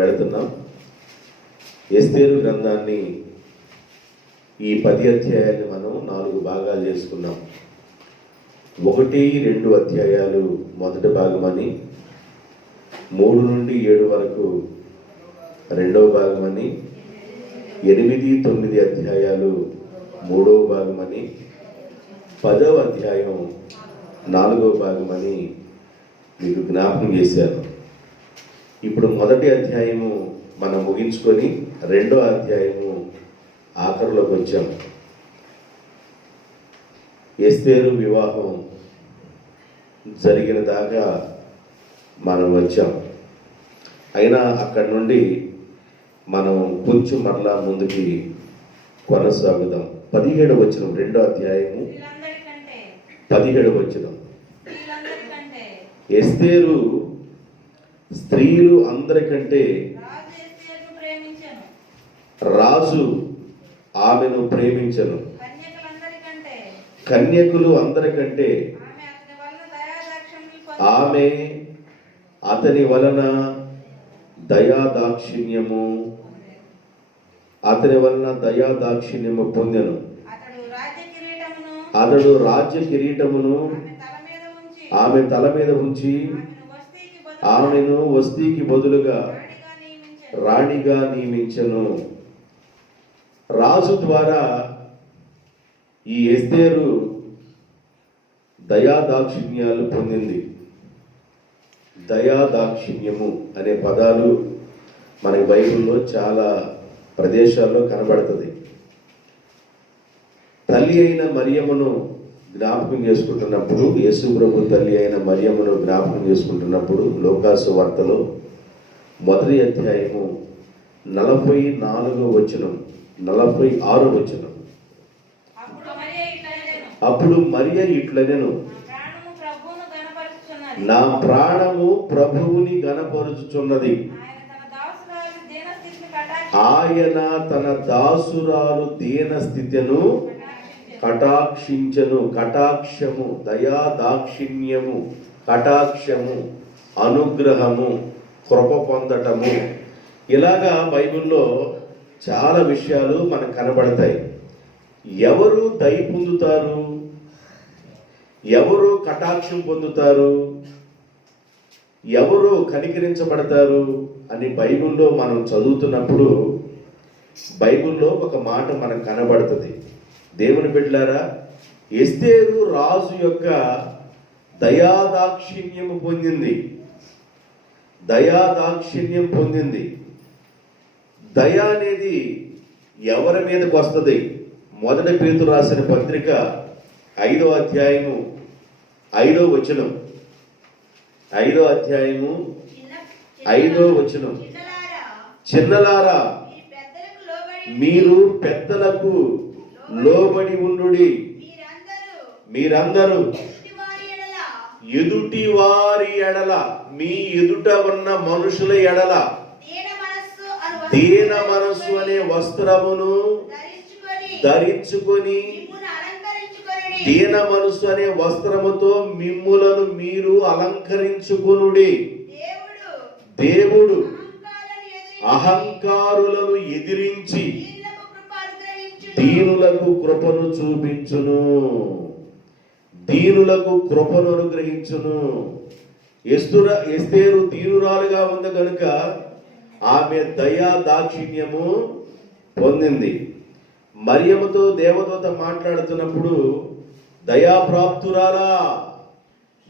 వెళుతున్నాం. ఎస్తేరు గ్రంథాన్ని ఈ 10 అధ్యాయాన్ని మనం 4 భాగాలు చేసుకున్నాం. 1, 2 అధ్యాయాలు మొదటి భాగమని, 3 నుండి 7 వరకు రెండవ భాగమని, 8, 9 అధ్యాయాలు మూడవ భాగమని, 10వ అధ్యాయం 4వ భాగమని మీకు జ్ఞాపకం చేశాను. ఇప్పుడు మొదటి అధ్యాయము మనం ముగించుకొని 2వ అధ్యాయము ఆఖరులోకి వచ్చాం. ఎస్తేరు వివాహం జరిగిన దాకా మనం వచ్చాం. అయినా అక్కడి నుండి మనం కొంచెం మరలా ముందుకి కొనసాగుదాం. 17వ వచనం, 2వ అధ్యాయము 17వ వచనం. ఎస్తేరు స్త్రీలు అందరికంటే రాజు ఆమెను ప్రేమించను, కన్యకులు అందరికంటే ఆమె అతని వలన దయాదాక్షిణ్యము పొందెను. అతడు రాజ్య కిరీటమును ఆమె తల మీద ఉంచి ఆమెను వస్తీకి బదులుగా రాణిగా నియమించెను. రాజు ద్వారా ఈ ఎస్తేరు దయాదాక్షిణ్యాలు పొందింది. దయాదాక్షిణ్యము అనే పదాలు మనకి బైబిల్లో చాలా ప్రదేశాల్లో కనబడుతుంది. తల్లి అయిన మరియమ్మను జ్ఞాపకం చేసుకుంటున్నప్పుడు, యేసు ప్రభు తల్లి అయిన మరియమ్మను జ్ఞాపకం చేసుకుంటున్నప్పుడు లూకాసు వార్తలో 1వ అధ్యాయము 44వ వచనం, 46వ వచనం. అప్పుడు మరియ ఇట్లనెను, నా ప్రాణము ప్రభువుని గణపరుచుచున్నది. ఆయన తన దాసురాలు దీన స్థితిను కటాక్షించను. కటాక్షము, దయాదాక్షిణ్యము, కటాక్షము, అనుగ్రహము, కృప పొందటము, ఇలాగా బైబిల్లో చాలా విషయాలు మనకు కనబడతాయి. ఎవరు దయ పొందుతారు, ఎవరు కటాక్షం పొందుతారు, ఎవరు కనికరించబడతారు అని బైబిల్లో మనం చదువుతున్నప్పుడు బైబిల్లో ఒక మాట మనకు కనబడుతుంది. దేవుని బిడ్డలారా, ఎస్తేరు రాజు యొక్క దయాదాక్షిణ్యము పొందింది. దయాదాక్షిణ్యం పొందింది. దయ అనేది ఎవరి మీదకి వస్తుంది? 1 పేతురు రాసిన పత్రిక 5వ అధ్యాయము 5వ వచనం. 5వ అధ్యాయము 5వ వచనం. చిన్నలారా, మీరు పెద్దలకు లోబడి ఉండుడి. మీరందరూ ఎదుటి వారి ఎడల, మీ ఎదుట ఉన్న మనుషుల ఎడల దీన మనస్సు అనే వస్త్రమును ధరించుకొని, దీన మనస్సు అనే వస్త్రముతో మిమ్ములను మీరు అలంకరించుకొనుడి. దేవుడు అహంకారులను ఎదిరించి దీనులకు కృపను చూపించును. దీనులకు కృపను అనుగ్రహించును. ఎస్తేరు దీనురాలుగా ఉంది కనుక ఆమె దయా దాక్షిణ్యము పొందింది. మరియమ్మతో దేవదూత మాట్లాడుతున్నప్పుడు, దయాప్రాప్తురాలా,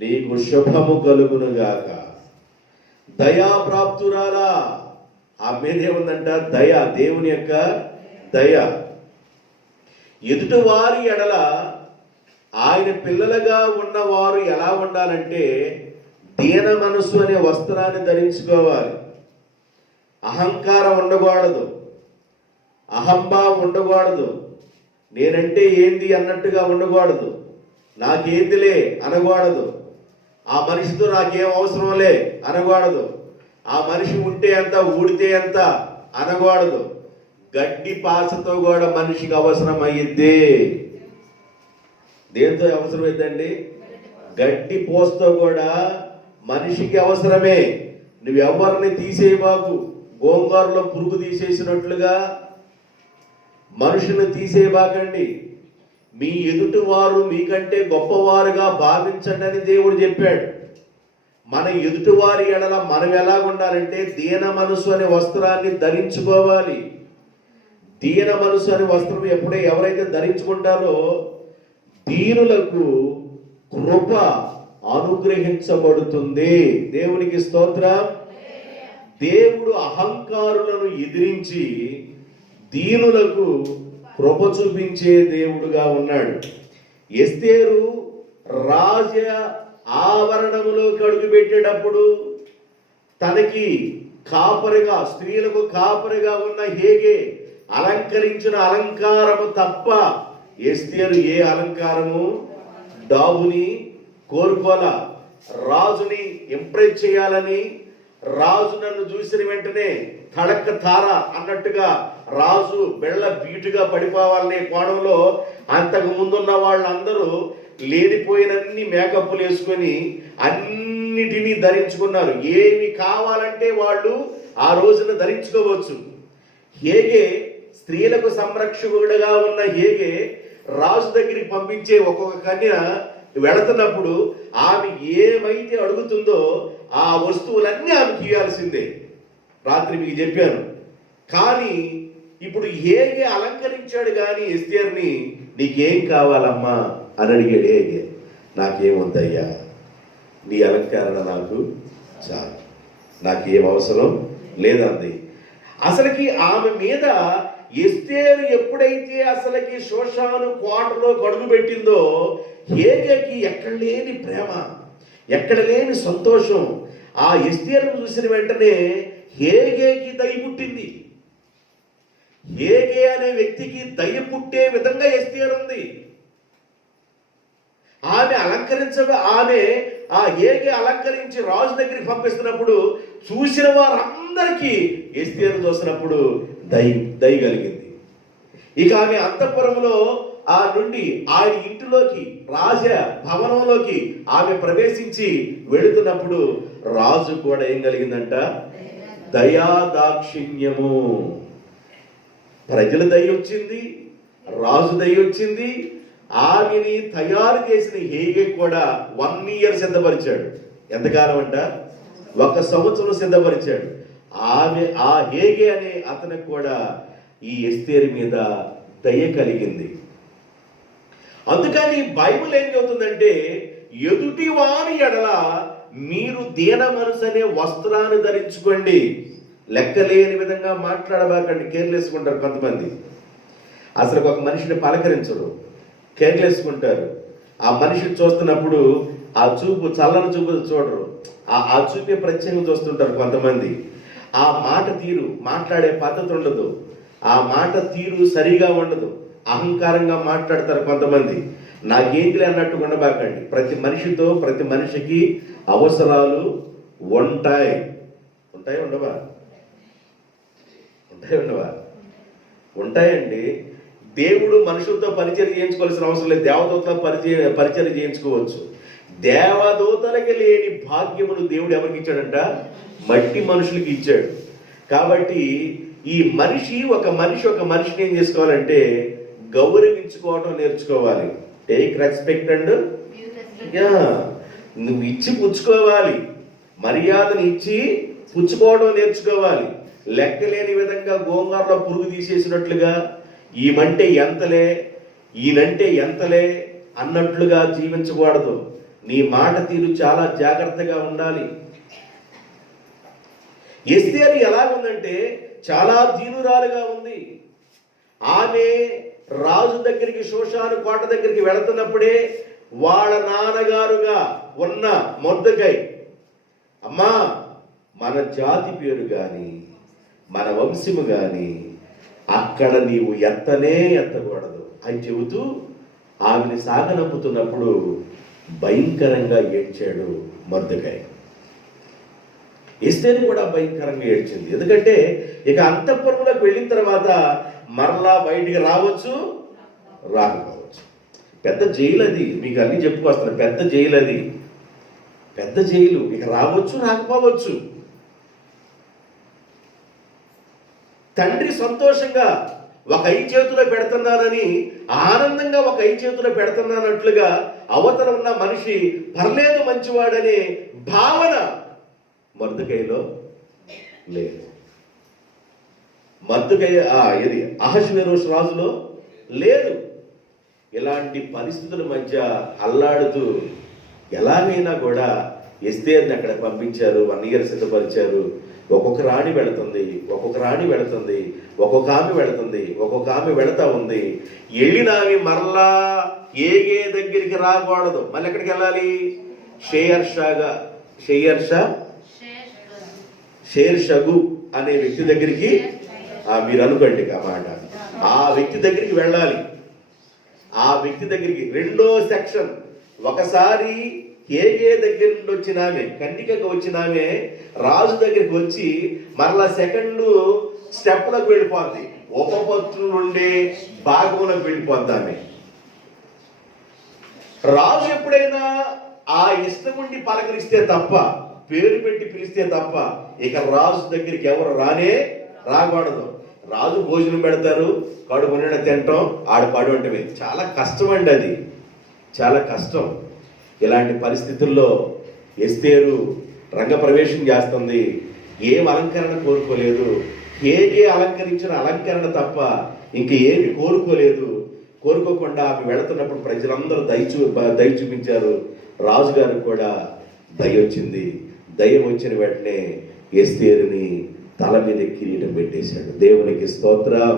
నీకు శుభము కలుగునుగాక. దయాప్రాప్తురాలా, ఆ మీద ఏముందంట? దయ, దేవుని యొక్క దయ. ఎదుటి వారి ఎడల ఆయన పిల్లలుగా ఉన్నవారు ఎలా ఉండాలంటే దీన మనస్సు అనే వస్త్రాన్ని ధరించుకోవాలి. అహంకారం ఉండకూడదు, అహంభావం ఉండకూడదు, నేనంటే ఏంది అన్నట్టుగా ఉండకూడదు, నాకేందిలే అనకూడదు, ఆ మనిషితో నాకేం అవసరంలే అనకూడదు, ఆ మనిషి ఉంటే ఎంత ఊడితే ఎంత అనకూడదు. గడ్డి పాసతో కూడా మనిషికి అవసరం అయ్యిద్ది. దేంతో అవసరమైందండి? గడ్డి పోస్తో కూడా మనిషికి అవసరమే. నువ్వెవరిని తీసేయబాకు, గోంగూరలో పురుగు తీసేసినట్లుగా మనుషులను తీసేయబాకండి. మీ ఎదుటివారు మీకంటే గొప్పవారుగా భావించండి అని దేవుడు చెప్పాడు. మన ఎదుటివారి ఎడల మనం ఎలాగుండాలంటే దీన మనసు అనే వస్త్రాన్ని ధరించుకోవాలి. దీన మనసు అనే వస్త్రం ఎవరైతే ధరించుకుంటారో దీనులకు కృప అనుగ్రహించబడుతుంది. దేవునికి స్తోత్రం. దేవుడు అహంకారులను ఎదిరించి దీనులకు కృప చూపించే దేవుడుగా ఉన్నాడు. ఎస్తేరు రాజ ఆవరణములోకి అడుగు పెట్టేటప్పుడు తనకి కాపరిగా, స్త్రీలకు కాపరిగా ఉన్న హేగే అలంకరించిన అలంకారము తప్ప ఎస్తేరు ఏ అలంకారము డాబుని కోరుకోల. రాజుని ఇంప్రెస్ చేయాలని, రాజు నన్ను చూసిన వెంటనే తడక్క తార అన్నట్టుగా రాజు బెళ్ళ బీటుగా పడిపోవాలనే కోణంలో అంతకు ముందున్న వాళ్ళందరూ లేనిపోయినన్ని మేకప్లు వేసుకొని అన్నిటినీ ధరించుకున్నారు. ఏమి కావాలంటే వాళ్ళు ఆ రోజున ధరించుకోవచ్చు. హేగే స్త్రీలకు సంరక్షకుడుగా ఉన్న హేగే రాజు దగ్గరికి పంపించే ఒక్కొక్క కన్య వెళుతున్నప్పుడు ఆమె ఏమైతే అడుగుతుందో ఆ వస్తువులన్నీ ఆమెకి ఇవ్వాల్సిందే. రాత్రి మీకు చెప్పాను. కానీ ఇప్పుడు హేగే అలంకరించాడు కానీ ఎస్తేర్ని నీకేం కావాలమ్మా అని అడిగాడు. హేగే నాకేమొద్దయ్యా, నీ అలంకరణ నాకు చాలు, నాకేం అవసరం లేదంది. అసలుకి ఆమె మీద ఎస్తేరు ఎప్పుడైతే అసలుకి షోషాను కోటలో గడుగు పెట్టిందో హేగేకి ఎక్కడ లేని ప్రేమ, ఎక్కడ లేని సంతోషం. ఆ ఎస్తేరును చూసిన వెంటనే హేగేకి దయ పుట్టింది. హేగే అనే వ్యక్తికి దయ పుట్టే విధంగా ఎస్తేరు ఉంది. ఆమె ఆ హేగే అలంకరించి రాజు దగ్గరికి పంపిస్తున్నప్పుడు చూసిన వారందరికీ ఎస్తేరు చూసినప్పుడు దయ కలిగింది. ఇక ఆమె అంతఃపురంలో ఆ నుండి ఆయన ఇంటిలోకి, రాజ భవనంలోకి ఆమె ప్రవేశించి వెళుతున్నప్పుడు రాజు కూడా ఏం కలిగిందంట? దయాదాక్షిణ్యము. ప్రజల దయ వచ్చింది, రాజు దయ వచ్చింది. ఆమెని తయారు చేసిన హేగే కూడా 1 year సిద్ధపరిచాడు. ఎంతకాలం అంట? 1 సంవత్సరం సిద్ధపరిచాడు. ఆ హేగే అనే అతనికి కూడా ఈ ఎస్తేరు మీద దయ కలిగింది. అందుకని బైబిల్ ఏం చెబుతుందంటే ఎదుటి వారి ఎడల మీరు దీన మనసు అనే వస్త్రాన్ని ధరించుకోండి. లెక్కలేని విధంగా మాట్లాడబాకండి. కేర్లేసుకుంటారు కొంతమంది. అసలు ఒక మనిషిని పలకరించరు, కేర్లేసుకుంటారు. ఆ మనిషిని చూస్తున్నప్పుడు ఆ చూపు, చల్లని చూపు చూడరు, ఆ చూపే ప్రత్యేకంగా చూస్తుంటారు కొంతమంది. ఆ మాట తీరు, మాట్లాడే పద్ధతి ఉండదు, ఆ మాట తీరు సరిగా ఉండదు, అహంకారంగా మాట్లాడతారు కొంతమంది. నాకేంటిలే అన్నట్టు ఉండబాకండి. ప్రతి మనిషితో, ప్రతి మనిషికి అవసరాలు ఉంటాయి. ఉండవా? ఉండవా? ఉంటాయండి. దేవుడు మనుషులతో పరిచయం చేయించుకోవాల్సిన అవసరం లేదు. దేవదూతలతో పరిచయం చేయించుకోవచ్చు. దేవదూతలకి లేని భాగ్యమును దేవుడు ఎవరికి ఇచ్చాడంట? మట్టి మనుషులకి ఇచ్చాడు. కాబట్టి ఈ ఒక మనిషిని ఏం చేసుకోవాలంటే గౌరవించుకోవడం నేర్చుకోవాలి. టేక్ రెస్పెక్ట్ అండ్ నువ్వు ఇచ్చి పుచ్చుకోవాలి. మర్యాదను ఇచ్చి పుచ్చుకోవడం నేర్చుకోవాలి. లెక్కలేని విధంగా గోంగూరలో పురుగు తీసేసినట్లుగా ఈమంటే ఎంతలే, ఈయనంటే ఎంతలే అన్నట్లుగా జీవించకూడదు. నీ మాట తీరు చాలా జాగ్రత్తగా ఉండాలి. ఎస్తేరు ఎలా ఉందంటే చాలా దీనురాలుగా ఉంది. ఆమె రాజు దగ్గరికి, షోషాను కోట దగ్గరికి వెళుతున్నప్పుడే వాళ్ళ నాన్నగారుగా ఉన్న మొర్దెకై, అమ్మా మన జాతి పేరు గాని, మన వంశము గాని అక్కడ నీవు ఎత్తకూడదు అని చెబుతూ ఆమెని సాగనంపుతున్నప్పుడు భయంకరంగా ఏడ్చాడు మొర్దెకై. ఎస్తేరు కూడా భయంకరంగా ఏడ్చింది. ఎందుకంటే ఇక అంతఃపురంలోకి వెళ్ళిన తర్వాత మరలా బయటికి రావచ్చు, రాకపోవచ్చు. పెద్ద జైలు అది. మీకు అన్ని చెప్పుకొస్తాను. పెద్ద జైలు అది, పెద్ద జైలు. ఇక రావచ్చు, రాకపోవచ్చు. తండ్రి సంతోషంగా ఒక ఐ చేతిలో పెడుతున్నానని ఆనందంగా ఒక ఐ చేతిలో పెడుతున్నానట్లుగా అవతల ఉన్న మనిషి పర్లేదు మంచివాడనే భావన మొర్దెకైలో లేదు. ఇది అహష్వేరోషు రాజులో లేదు. ఇలాంటి పరిస్థితుల మధ్య అల్లాడుతూ ఎలాగైనా కూడా ఎస్తేర్ని అక్కడ పంపించారు. 1 year సిద్ధపరిచారు. ఒక్కొక్క రాణి వెళుతుంది, ఒక్కొక్క ఆమె వెళతా ఉంది. వెళ్ళినావి మరలా ఏగే దగ్గరికి రాకూడదు. మళ్ళీ ఎక్కడికి వెళ్ళాలి? షేర్ షగు అనే వ్యక్తి దగ్గరికి, మీరు అనుకోండి ఆ మాట, ఆ వ్యక్తి దగ్గరికి వెళ్ళాలి. ఆ వ్యక్తి దగ్గరికి రెండో సెక్షన్. ఒకసారి ఏగే దగ్గర నుండి వచ్చినామే, కన్నికకు వచ్చినామే రాజు దగ్గరికి వచ్చి మరలా సెకండ్ స్టెప్లకు వెళ్ళిపోద్ది. ఉపపత్రుల నుండి భాగంలోకి వెళ్ళిపోద్దామే. రాజు ఎప్పుడైనా ఆ ఇష్టం ఉండి పలకరిస్తే తప్ప, పేరు పెట్టి పిలిస్తే తప్ప ఇక రాజు దగ్గరికి ఎవరు రాకూడదు. రాజు భోజనం పెడతారు, కడుపు నిండా తింటాం, పడు అంటే చాలా కష్టం అండి. అది చాలా కష్టం. ఇలాంటి పరిస్థితుల్లో ఎస్తేరు రంగప్రవేశం చేస్తుంది. ఏం అలంకరణ కోరుకోలేదు. ఏగే అలంకరించిన అలంకరణ తప్ప ఇంక ఏమి కోరుకోకుండా ఆమె వెళుతున్నప్పుడు ప్రజలందరూ దయ చూపించారు. రాజుగారికి కూడా దయ వచ్చింది. దయ వచ్చిన వెంటనే ఎస్తేరుని తల మీద కిరీటం పెట్టేశాడు. దేవునికి స్తోత్రం.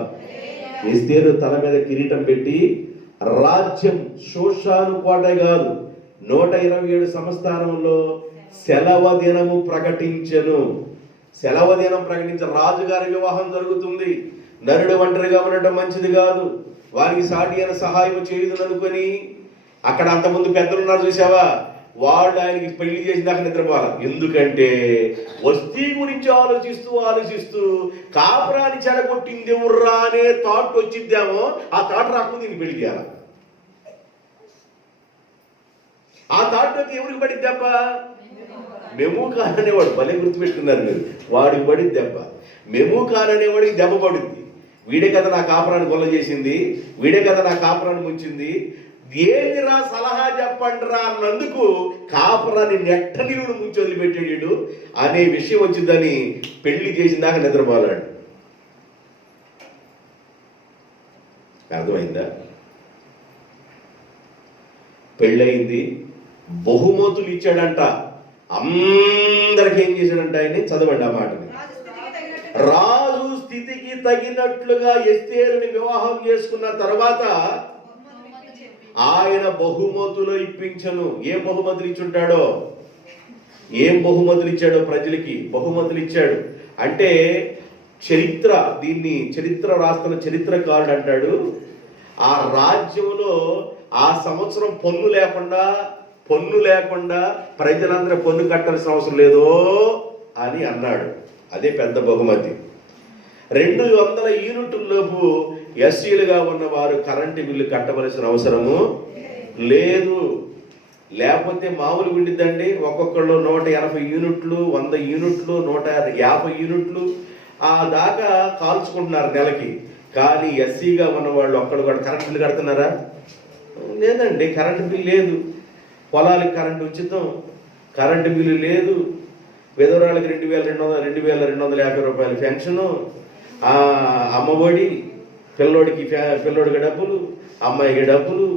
ఎస్తేరు తల మీద కిరీటం పెట్టి రాజ్యం శోషాను కోట కాదు, 127 సంస్థానంలో సెలవు దినము ప్రకటించెను. సెలవు దినం ప్రకటించ రాజుగారి వివాహం జరుగుతుంది. నరుడు ఒంటరిగా ఉండటం మంచిది కాదు, వారికి సాటి అయిన సహాయం చేయదు అనుకొని అక్కడ అంతకుముందు పెద్దలు ఉన్నారు చూసావా, వాళ్ళు ఆయనకి పెళ్లి చేసినాక నిద్రపోవాలి. ఎందుకంటే వస్తీ గురించి ఆలోచిస్తూ కాపురాన్ని చెడగొట్టింది ఎవర్రా అనే థాట్ వచ్చిద్దామో, ఆ థాట్ రాకుండా దీన్ని పెళ్లి చేయాలి. ఆ థాట్లోకి ఎవరికి పడింది దెబ్బ? మెమూకాన్ అనేవాడు, భలే గుర్తుపెట్టుకున్నారు మీరు, వాడికి పడింది దెబ్బ. మెమూకాన్ అనేవాడికి దెబ్బ పడుద్ది. వీడే కదా నా కాపురాన్ని గొల్ల చేసింది, వీడే కదా నా కాపురాన్ని ముంచింది, ఏందిరా సలహా చెప్పండి రా అన్నందుకు కాపురాన్ని నెట్ట నీళ్ళు ముంచి వదిలిపెట్టాడు అనే విషయం వచ్చిందని పెళ్లి చేసిందాక నిద్రపోలాడు. అర్థమైందా? పెళ్ళయింది, బహుమతులు ఇచ్చాడంట. అందరికి ఏం చేశాడంట ఆయన? చదవండి ఆ మాటని. రాజు స్థితికి తగినట్లుగా ఎస్తేరుని వివాహం చేసుకున్న తర్వాత ఆయన బహుమతులు ఇప్పించను. ఏం బహుమతులు ఇచ్చుంటాడో, ఏం బహుమతులు ఇచ్చాడో ప్రజలకి బహుమతులు ఇచ్చాడు. అంటే చరిత్ర, దీన్ని చరిత్ర రాస్తున్న చరిత్రకారుడు అంటాడు, ఆ రాజ్యంలో ఆ సంవత్సరం పన్ను లేకుండా ప్రజలందరూ పన్ను కట్టాల్సిన అవసరం లేదో అని అన్నాడు. అదే పెద్ద బహుమతి. 200 యూనిట్ల లోపు ఎస్సీలుగా ఉన్నవారు కరెంటు బిల్లు కట్టవలసిన అవసరము లేదు. లేకపోతే మామూలు ఉండిద్దండి, ఒక్కొక్కళ్ళు 180 యూనిట్లు, 100 యూనిట్లు, 150 యూనిట్లు ఆ దాకా కాల్చుకుంటున్నారు నెలకి. కానీ ఎస్సీగా ఉన్నవాళ్ళు ఒక్కడు కూడా కరెంటు బిల్లు కడుతున్నారా? లేదండి, కరెంటు బిల్లు లేదు. పొలాలకు కరెంటు ఉచితం, కరెంటు బిల్లు లేదు. విధవరాళ్ళకి 2250 రూపాయల పెన్షను, అమ్మఒడి, పిల్లోడికి డబ్బులు, అమ్మాయికి డబ్బులు,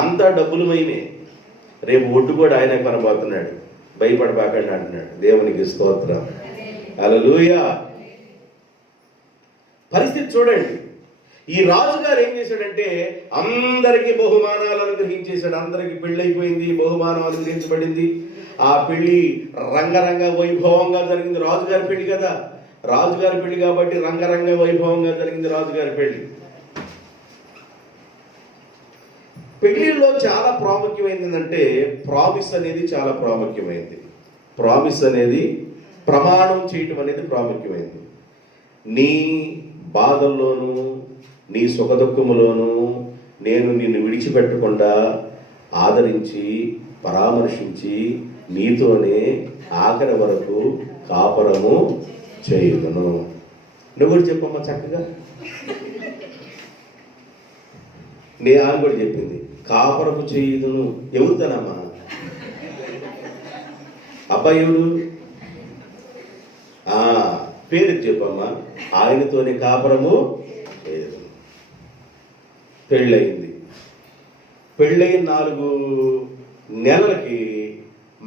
అంతా డబ్బులు మయమే. రేపు ఒడ్డు కూడా ఆయన కొనబోతున్నాడు, భయపడబాకండి అంటున్నాడు. దేవునికి స్తోత్రం, హల్లెలూయా. పరిస్థితి చూడండి. ఈ రాజుగారు ఏం చేశాడంటే అందరికీ బహుమానాలు అనుగ్రహించేశాడు. అందరికి పెళ్లి అయిపోయింది, బహుమానం అనుగ్రహించబడింది. ఆ పెళ్లి రంగరంగ వైభవంగా జరిగింది. రాజుగారి పెళ్లి కదా, రాజుగారి పెళ్లి కాబట్టి రంగరంగ వైభవంగా జరిగింది రాజుగారి పెళ్లి. పెళ్లిలో చాలా ప్రాముఖ్యమైనది ఏంటంటే ప్రామిస్ అనేది చాలా ప్రాముఖ్యమైనది. ప్రామిస్ అనేది, ప్రమాణం చేయటం అనేది ప్రాముఖ్యమైనది. నీ బాధల్లోనూ నీ సుఖదుఖములోనూ నేను నిన్ను విడిచిపెట్టకుండా ఆదరించి పరామర్శించి నీతోనే ఆఖరి వరకు కాపురము చేయుదును. నువ్వు కూడా చెప్పమ్మా చక్కగా. ఆమె కూడా చెప్పింది, కాపరపు చేయుదును. ఎవరుతానమ్మా? అబ్బాయి ఎవరు? పేరు చెప్పమ్మా. ఆయనతోనే కాపురము చేయదు. పెళ్ళయింది. పెళ్ళయిన 4 నెలలకి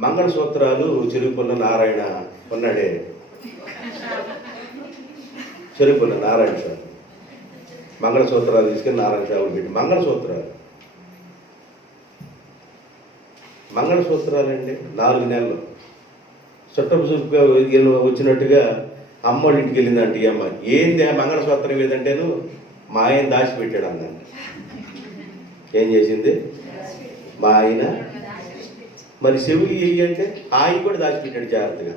మంగళసూత్రాలు చెరుకున్న నారాయణ ఉన్నాడే, చెరుకున్న నారాయణ సార్ మంగళసూత్రాలు తీసుకెళ్ళి నారాయణ సాగు పెట్టి మంగళసూత్రాలండి 4 నెలలు చుట్టపు చూపుగా వచ్చినట్టుగా అమ్మోళ్ళ ఇంటికి వెళ్ళిందంటే ఈ అమ్మ. ఏంది మంగళసూత్రం ఏదంటేను మా ఆయన దాచిపెట్టాడు అన్నాను. ఏం చేసింది? మా ఆయన మరి చెవులు ఏయి అంటే ఆయన కూడా దాచిపెట్టాడు జాగ్రత్తగా.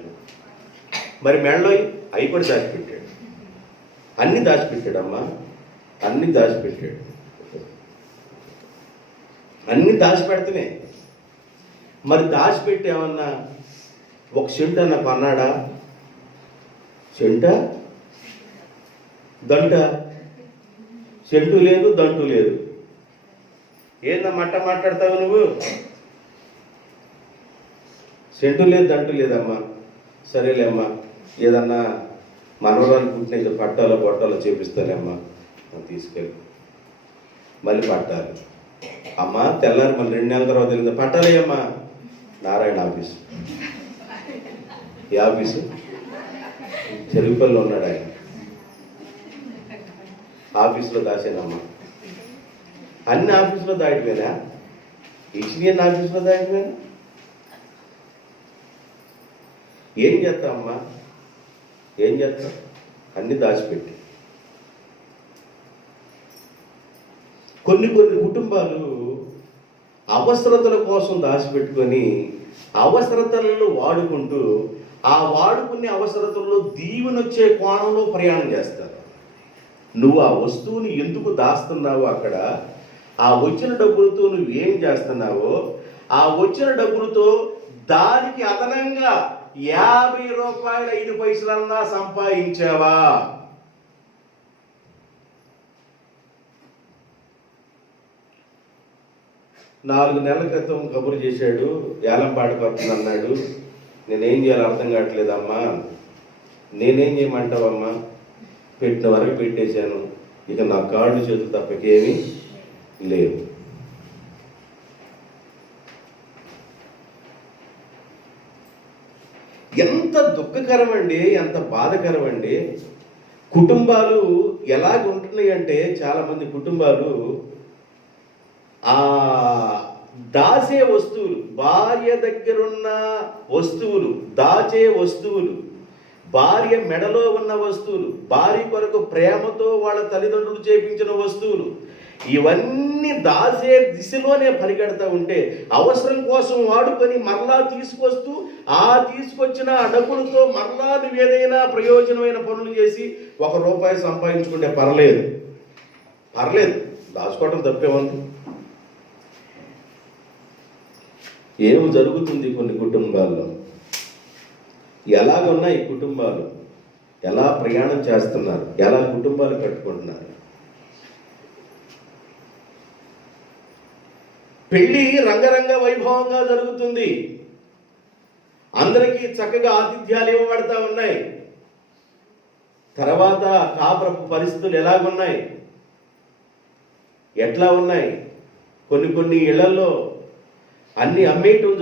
మరి మెడలో అవి కూడా దాచిపెట్టాడు. అన్నీ దాచిపెట్టాడమ్మా, అన్నీ దాచిపెట్టాడు. అన్నీ దాచిపెడితేనే మరి దాచిపెట్టి ఏమన్నా ఒక చెంట నాకు అన్నాడా? చెంట దంట, చెంటు లేదు దంటు లేదు. ఏందా మాట్లాడతావు నువ్వు? చెంటు లేదు దంటు లేదమ్మా. సరేలేమ్మా, ఏదన్నా మనవరాలు పుట్టిన పట్టాలో బొట్టాలో చేపిస్తాలేమ్మా, తీసుకెళ్ళి మళ్ళీ పట్టాలి. అమ్మా తెల్లారి మళ్ళీ 2 నెలల తర్వాత వెళ్ళింది. పట్టాలి అమ్మా. నారాయణ ఆఫీసు. ఈ ఆఫీసు చెరుకుపల్లిలో ఉన్నాడు ఆయన. ఆఫీసులో దాచానమ్మా. అన్ని ఆఫీసులో దాటిపోయినా, ఇచ్చిన ఆఫీసులో దాటిపోయినా. ఏం చేస్తామమ్మా? ఏం చేస్తాం? అన్ని దాచిపెట్టి. కొన్ని కుటుంబాలు అవసరతల కోసం దాచిపెట్టుకొని అవసరతలను వాడుకుంటూ ఆ వాడుకునే అవసరతల్లో దీవెనొచ్చే కోణంలో ప్రయాణం చేస్తారు. నువ్వు ఆ వస్తువుని ఎందుకు దాస్తున్నావో అక్కడ, ఆ వచ్చిన డబ్బులతో నువ్వు ఏం చేస్తున్నావో, ఆ వచ్చిన డబ్బులతో దానికి అదనంగా 50 రూపాయలు 5 పైసలన్నా సంపాదించావా? నాలుగు నెలల క్రితం కబురు చేశాడు, ఏలంపాట పడుతుంది అన్నాడు. నేనేం చేయాలి అర్థం కావట్లేదమ్మా. నేనేం చేయమంటావమ్మా? పెట్టిన వరకు పెట్టేశాను, ఇక నా కాళ్ళు చేతులు తప్పకేమీ లేవు. ఎంత దుఃఖకరం అండి, ఎంత బాధకరం అండి. కుటుంబాలు ఎలాగ ఉంటున్నాయి అంటే, చాలామంది కుటుంబాలు ఆ దాచే వస్తువులు, భార్య దగ్గరున్న వస్తువులు, దాచే వస్తువులు, భార్య మెడలో ఉన్న వస్తువులు, భార్య కొరకు ప్రేమతో వాళ్ళ తల్లిదండ్రులు చేపించిన వస్తువులు, ఇవన్నీ దాచే దిశలోనే పరిగెడతా ఉంటే, అవసరం కోసం వాడుకొని మరలా తీసుకొస్తూ ఆ తీసుకొచ్చిన డబ్బులతో మరలా నువ్వు ఏదైనా ప్రయోజనమైన పనులు చేసి ₹1 సంపాదించుకుంటే పర్లేదు, దాచుకోవటం తప్పేముంది. ఏం జరుగుతుంది కొన్ని కుటుంబాల్లో? ఎలాగున్నాయి కుటుంబాలు? ఎలా ప్రయాణం చేస్తున్నారు? ఎలా కుటుంబాలు కట్టుకుంటున్నారు? పెళ్లి రంగరంగ వైభవంగా జరుగుతుంది. అందరికీ చక్కగా ఆతిథ్యాలు ఇవ్వబడతా ఉన్నాయి. తర్వాత కాపురపు పరిస్థితులు ఎలాగున్నాయి, ఎట్లా ఉన్నాయి? కొన్ని ఇళ్లలో అన్ని అమ్మేయటం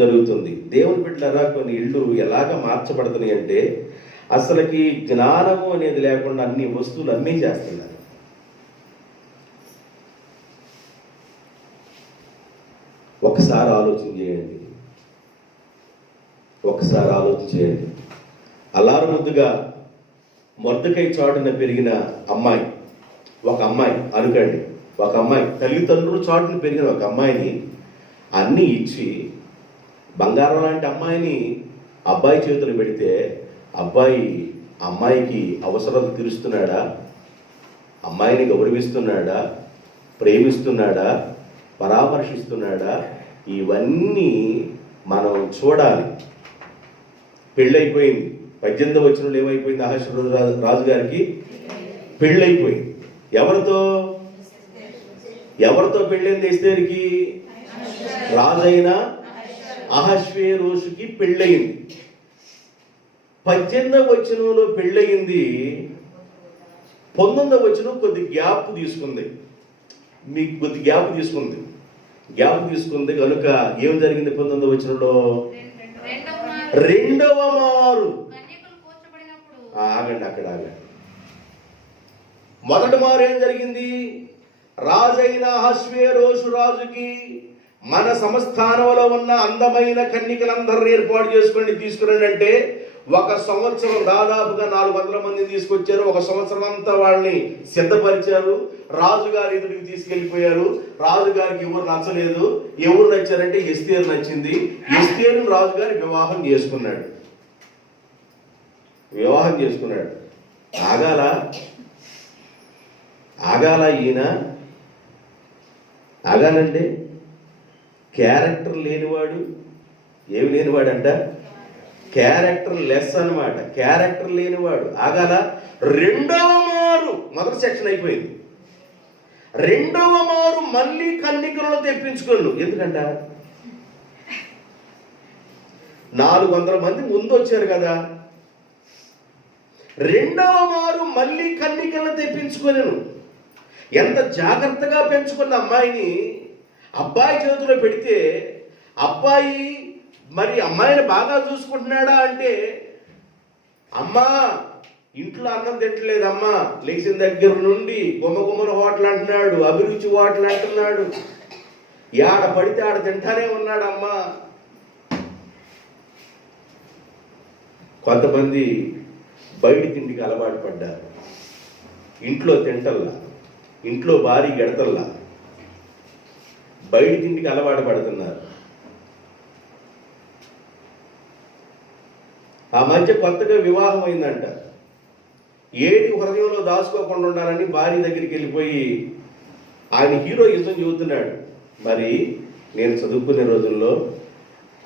జరుగుతుంది. దేవుని బిడ్డలారా, కొన్ని ఇళ్ళు ఎలాగ మార్చబడుతున్నాయి అంటే, అసలుకి జ్ఞానము అనేది లేకుండా అన్ని వస్తువులు అమ్మేసేస్తున్నారు. ఒకసారి ఆలోచన చేయండి. అల్లారు ముద్దుగా మొర్దకై చాటున పెరిగిన అమ్మాయి, ఒక అమ్మాయి అనుకోండి, ఒక అమ్మాయి తల్లిదండ్రులు చాటున పెరిగిన ఒక అమ్మాయిని అన్నీ ఇచ్చి బంగారం లాంటి అమ్మాయిని అబ్బాయి చేతులు పెడితే, అబ్బాయి అమ్మాయికి అవసరాలు తీరుస్తున్నాడా? అమ్మాయిని గౌరవిస్తున్నాడా? ప్రేమిస్తున్నాడా? పరామర్శిస్తున్నాడా? ఇవన్నీ మనం చూడాలి. పెళ్ళైపోయింది, 18వ వచనంలో ఏమైపోయింది? అహష్వేరోషు రాజు గారికి పెళ్ళైపోయింది. ఎవరితో పెళ్ళైంది? ఎస్తేరుకి రాజైన అహష్వేరోషుకి పెళ్ళయింది. 18వ వచనంలో పెళ్ళయింది. 19వ వచనం కొద్ది గ్యాప్ తీసుకుంది. మీకు కొద్ది గ్యాప్ తీసుకుంది కనుక ఏం జరిగింది? 19వ వచనంలో రెండవ మారు ఆగండి. మొదటి మారు ఏం జరిగింది? రాజైన అహష్వేరోషు రాజుకి మన సంస్థానంలో ఉన్న అందమైన కన్యకలందరినీ ఏర్పాటు చేసుకొని తీసుకురండి అంటే 1 సంవత్సరం దాదాపుగా 400 మందిని తీసుకొచ్చారు. 1 సంవత్సరం అంతా వాళ్ళని సిద్ధపరిచారు. రాజుగారి ఎదుటికి తీసుకెళ్లిపోయారు. రాజుగారికి ఎవరు నచ్చలేదు. ఎవరు నచ్చారంటే ఎస్తేరు నచ్చింది. ఎస్తేరు రాజుగారి వివాహం చేసుకున్నాడు. ఆగాల ఈయన ఆగాలంటే క్యారెక్టర్ లేనివాడు. ఏమి లేనివాడంట? క్యారెక్టర్ లెస్ అన్నమాట. క్యారెక్టర్ లేనివాడు ఆగాల. రెండవ మారు మొదటి సెక్షన్ అయిపోయింది. రెండవ మారు మళ్ళీ కన్యకలను తెప్పించుకోండు. ఎందుకంట 400 మంది ముందు వచ్చారు కదా. రెండవ మారు మళ్ళీ కన్యకలను తెప్పించుకోలేను. ఎంత జాగ్రత్తగా పెంచుకున్న అమ్మాయిని అబ్బాయి చేతిలో పెడితే అబ్బాయి మరి అమ్మాయిని బాగా చూసుకుంటున్నాడా అంటే, అమ్మా ఇంట్లో అన్నం తింటలేదమ్మా, లేచిన దగ్గర నుండి గుమ్మగుమ్మల హోటల్ అంటున్నాడు, అభిరుచి హోటల్ అంటున్నాడు, ఆడ పడితే ఆడ తింటానే ఉన్నాడమ్మా. కొంతమంది బయట తిండికి అలవాటు పడ్డారు. ఇంట్లో తింటల్లా, ఇంట్లో భారీ గడతల్లా బయట తిండికి అలవాటు పడుతున్నారు. ఆ మధ్య కొత్తగా వివాహం అయిందంట. ఏది హృదయంలో దాచుకోకుండా ఉండాలని భార్య దగ్గరికి వెళ్ళిపోయి ఆయన హీరోయిజం చెబుతున్నాడు. మరి నేను చదువుకునే రోజుల్లో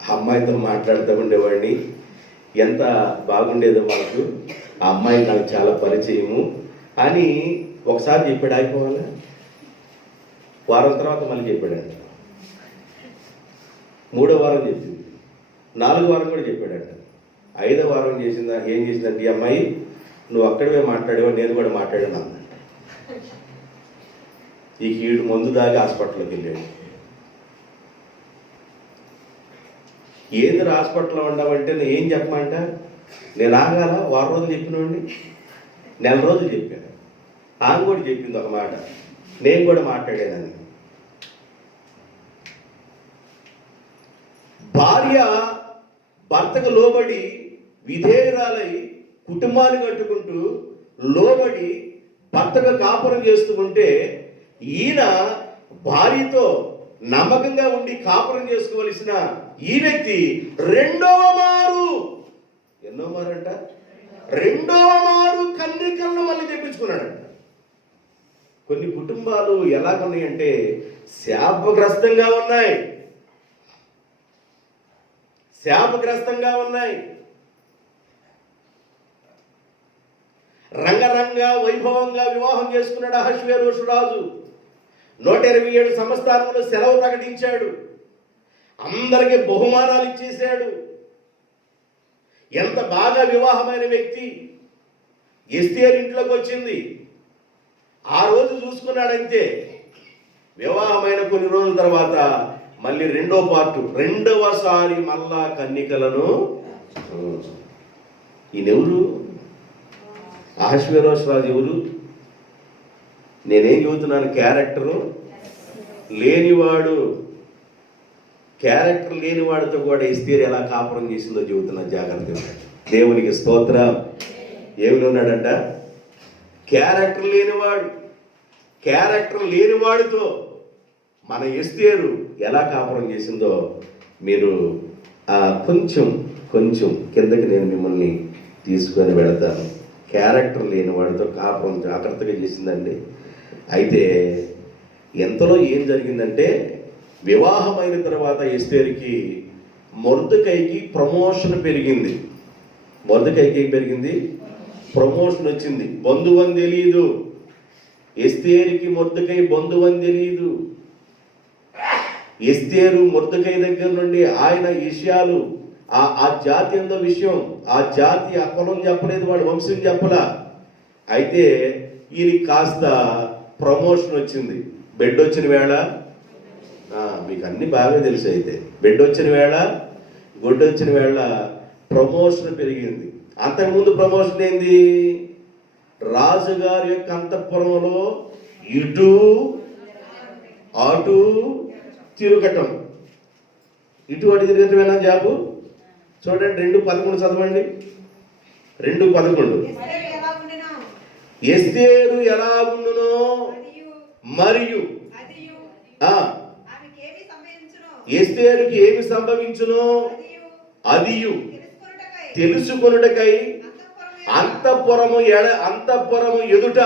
ఆ అమ్మాయితో మాట్లాడుతూ ఉండేవాడిని. ఎంత బాగుండేదో మనకు, ఆ అమ్మాయి నాకు చాలా పరిచయము అని ఒకసారి చెప్పాడు. అయిపోవాలా వారం తర్వాత మళ్ళీ చెప్పాడంట. 3వ వారం చెప్పింది. 4వ వారం కూడా చెప్పాడంట. 5వ వారం ఏం చేసిందంటే, ఈ అమ్మాయి నువ్వు అక్కడే మాట్లాడేవా, నేను కూడా మాట్లాడాను అన్నంట. ఈ కీడు మందు దాగి హాస్పిటల్కి వెళ్ళాడు. ఏంది హాస్పిటల్లో ఉండవంటే నేను ఏం చెప్పమంట? నేను ఆగాల. వారం రోజులు చెప్పినోండి, 1 నెల రోజులు చెప్పాను. ఆమె కూడా చెప్పింది ఒక మాట, నేను కూడా మాట్లాడేదాన్ని. భార్య భర్తకు లోబడి విధేయురాలై కుటుంబాన్ని కట్టుకుంటూ లోబడి భర్తకు కాపురం చేస్తూ ఉంటే, ఈయన భార్యతో నమ్మకంగా ఉండి కాపురం చేసుకోవలసిన ఈ వ్యక్తి రెండవ మారు, ఎన్నో మారంట, రెండవ మారు కన్యకలను మళ్ళీ తెప్పించుకున్నాడంట. కొన్ని కుటుంబాలు ఎలాగున్నాయంటే శాపగ్రస్తంగా ఉన్నాయి. రంగరంగ వైభవంగా వివాహం చేసుకున్నాడు అహష్వేరోషు రాజు. 127 సంవత్సరాలలో సెలవు ప్రకటించాడు. అందరికీ బహుమానాలు ఇచ్చేశాడు. ఎంత బాగా వివాహమైన వ్యక్తి. ఎస్తేరు ఇంట్లోకి వచ్చింది. ఆ రోజు చూసుకున్నాడంతే. వివాహమైన కొన్ని రోజుల తర్వాత మళ్ళీ రెండవసారి మళ్ళా కన్యకలను. ఈయనెవరు? అహష్వేరోషు రాజు ఎవరు? నేనేం చెబుతున్నాను? క్యారెక్టర్ లేనివాడితో కూడా ఎస్తేరు ఎలా కాపురం చేసిందో చెబుతున్నా, జాగ్రత్తగా. దేవునికి స్తోత్రం. ఏమి ఉన్నాడంట? క్యారెక్టర్ లేనివాడితో మన ఎస్తేరు ఎలా కాపురం చేసిందో మీరు కొంచెం కిందకి నేను మిమ్మల్ని తీసుకొని వెళతాను. క్యారెక్టర్ లేనివాడితో కాపురం జాగ్రత్తగా చేసిందండి. అయితే ఎంతలో ఏం జరిగిందంటే, వివాహమైన తర్వాత ఎస్తేరుకి మొర్దెకైకి ప్రమోషన్ పెరిగింది. మొర్దెకైకి ఏం పెరిగింది? ప్రమోషన్ వచ్చింది. బంధువు అని తెలియదు. ఎస్తేరుకి మొర్దెకై బంధువు అని తెలియదు. ఎస్తేరు మొర్దెకై దగ్గర నుండి ఆయన విషయాలు, ఆ జాతి ఎందో విషయం, ఆ జాతి ఆ కులం చెప్పలేదు, వాడు వంశం చెప్పలా. అయితే ఈయనకి కాస్త ప్రమోషన్ వచ్చింది. బెడ్ వచ్చిన వేళ, మీకు అన్ని బాగా తెలుసు. అయితే బెడ్ వచ్చిన వేళ, గుడ్డు వచ్చిన వేళ ప్రమోషన్ పెరిగింది. అంతకుముందు ప్రమోషన్ ఏంది? రాజుగారి యొక్క అంతఃపురంలో ఇటు అటు తిరగటం. ఇటు అటు తిరగటమేనా జాబు? చూడండి 2:11 చదవండి. 2:11. ఎస్తేరు ఎలాగుండునో మరియు ఎస్తేరుకి ఏమి సంభవించునో అదియు తెలుసుకొనుటకై అంతఃపురము ఎదుట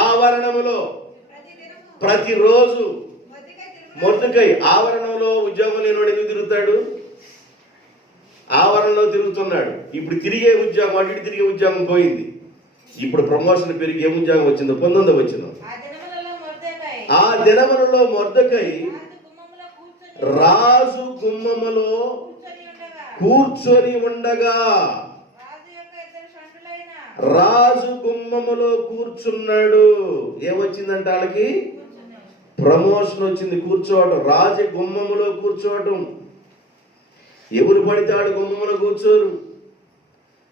ఆవరణములో ప్రతిరోజు మొర్దెకై ఆవరణంలో ఉద్యోగం లేనివాడు ఎందుకు తిరుగుతాడు? ఆవరణలో తిరుగుతున్నాడు. ఇప్పుడు తిరిగే ఉద్యోగం, అటు తిరిగే ఉద్యోగం పోయింది. ఇప్పుడు ప్రమోషన్ పెరిగి ఏ ఉద్యోగం వచ్చిందో? 19 వచ్చిందో. ఆ దినములలో మొర్దెకై రాజు గుమ్మములో కూర్చొని ఉండగా, రాజు గుమ్మములో కూర్చున్నాడు. ఏమొచ్చిందంటే వాళ్ళకి ప్రమోషన్ వచ్చింది. కూర్చోవటం, రాజు గుమ్మములో కూర్చోవటం. ఎవరు పడితాడు గుమ్మములో కూర్చోరు.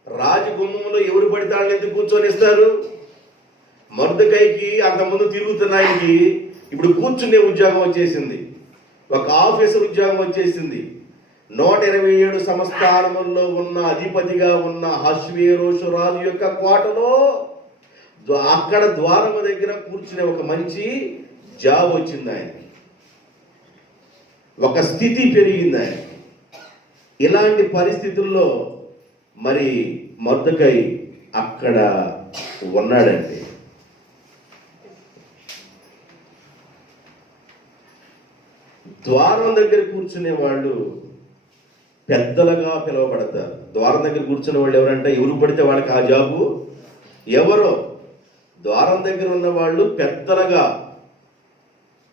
రాజు గుమ్మములో ఎవరు పడితాడు ఎందుకు కూర్చొనిస్తారు? మొర్దెకైకి అంతకుముందు తిరుగుతున్న ఆయనకి ఇప్పుడు కూర్చునే ఉద్యోగం వచ్చేసింది. ఒక ఆఫీసర్ ఉద్యోగం వచ్చేసింది. 127 సంస్థానముల్లో ఉన్న అధిపతిగా ఉన్న అహష్వేరోషు రాజు యొక్క కోటలో అక్కడ ద్వారము దగ్గర కూర్చునే ఒక మంచి జాబ్ వచ్చింది ఆయనకి. ఒక స్థితి పెరిగింది ఆయనకి. ఇలాంటి పరిస్థితుల్లో మరి మొర్దెకై అక్కడ ఉన్నాడండి. ద్వారం దగ్గర కూర్చునే వాళ్ళు పెద్దలుగా పిలువబడతారు. ద్వారం దగ్గర కూర్చునే వాళ్ళు ఎవరంటే ఎవరు పడితే వాళ్ళకి ఆ జాబు ఎవరో. ద్వారం దగ్గర ఉన్న వాళ్ళు పెద్దలుగా,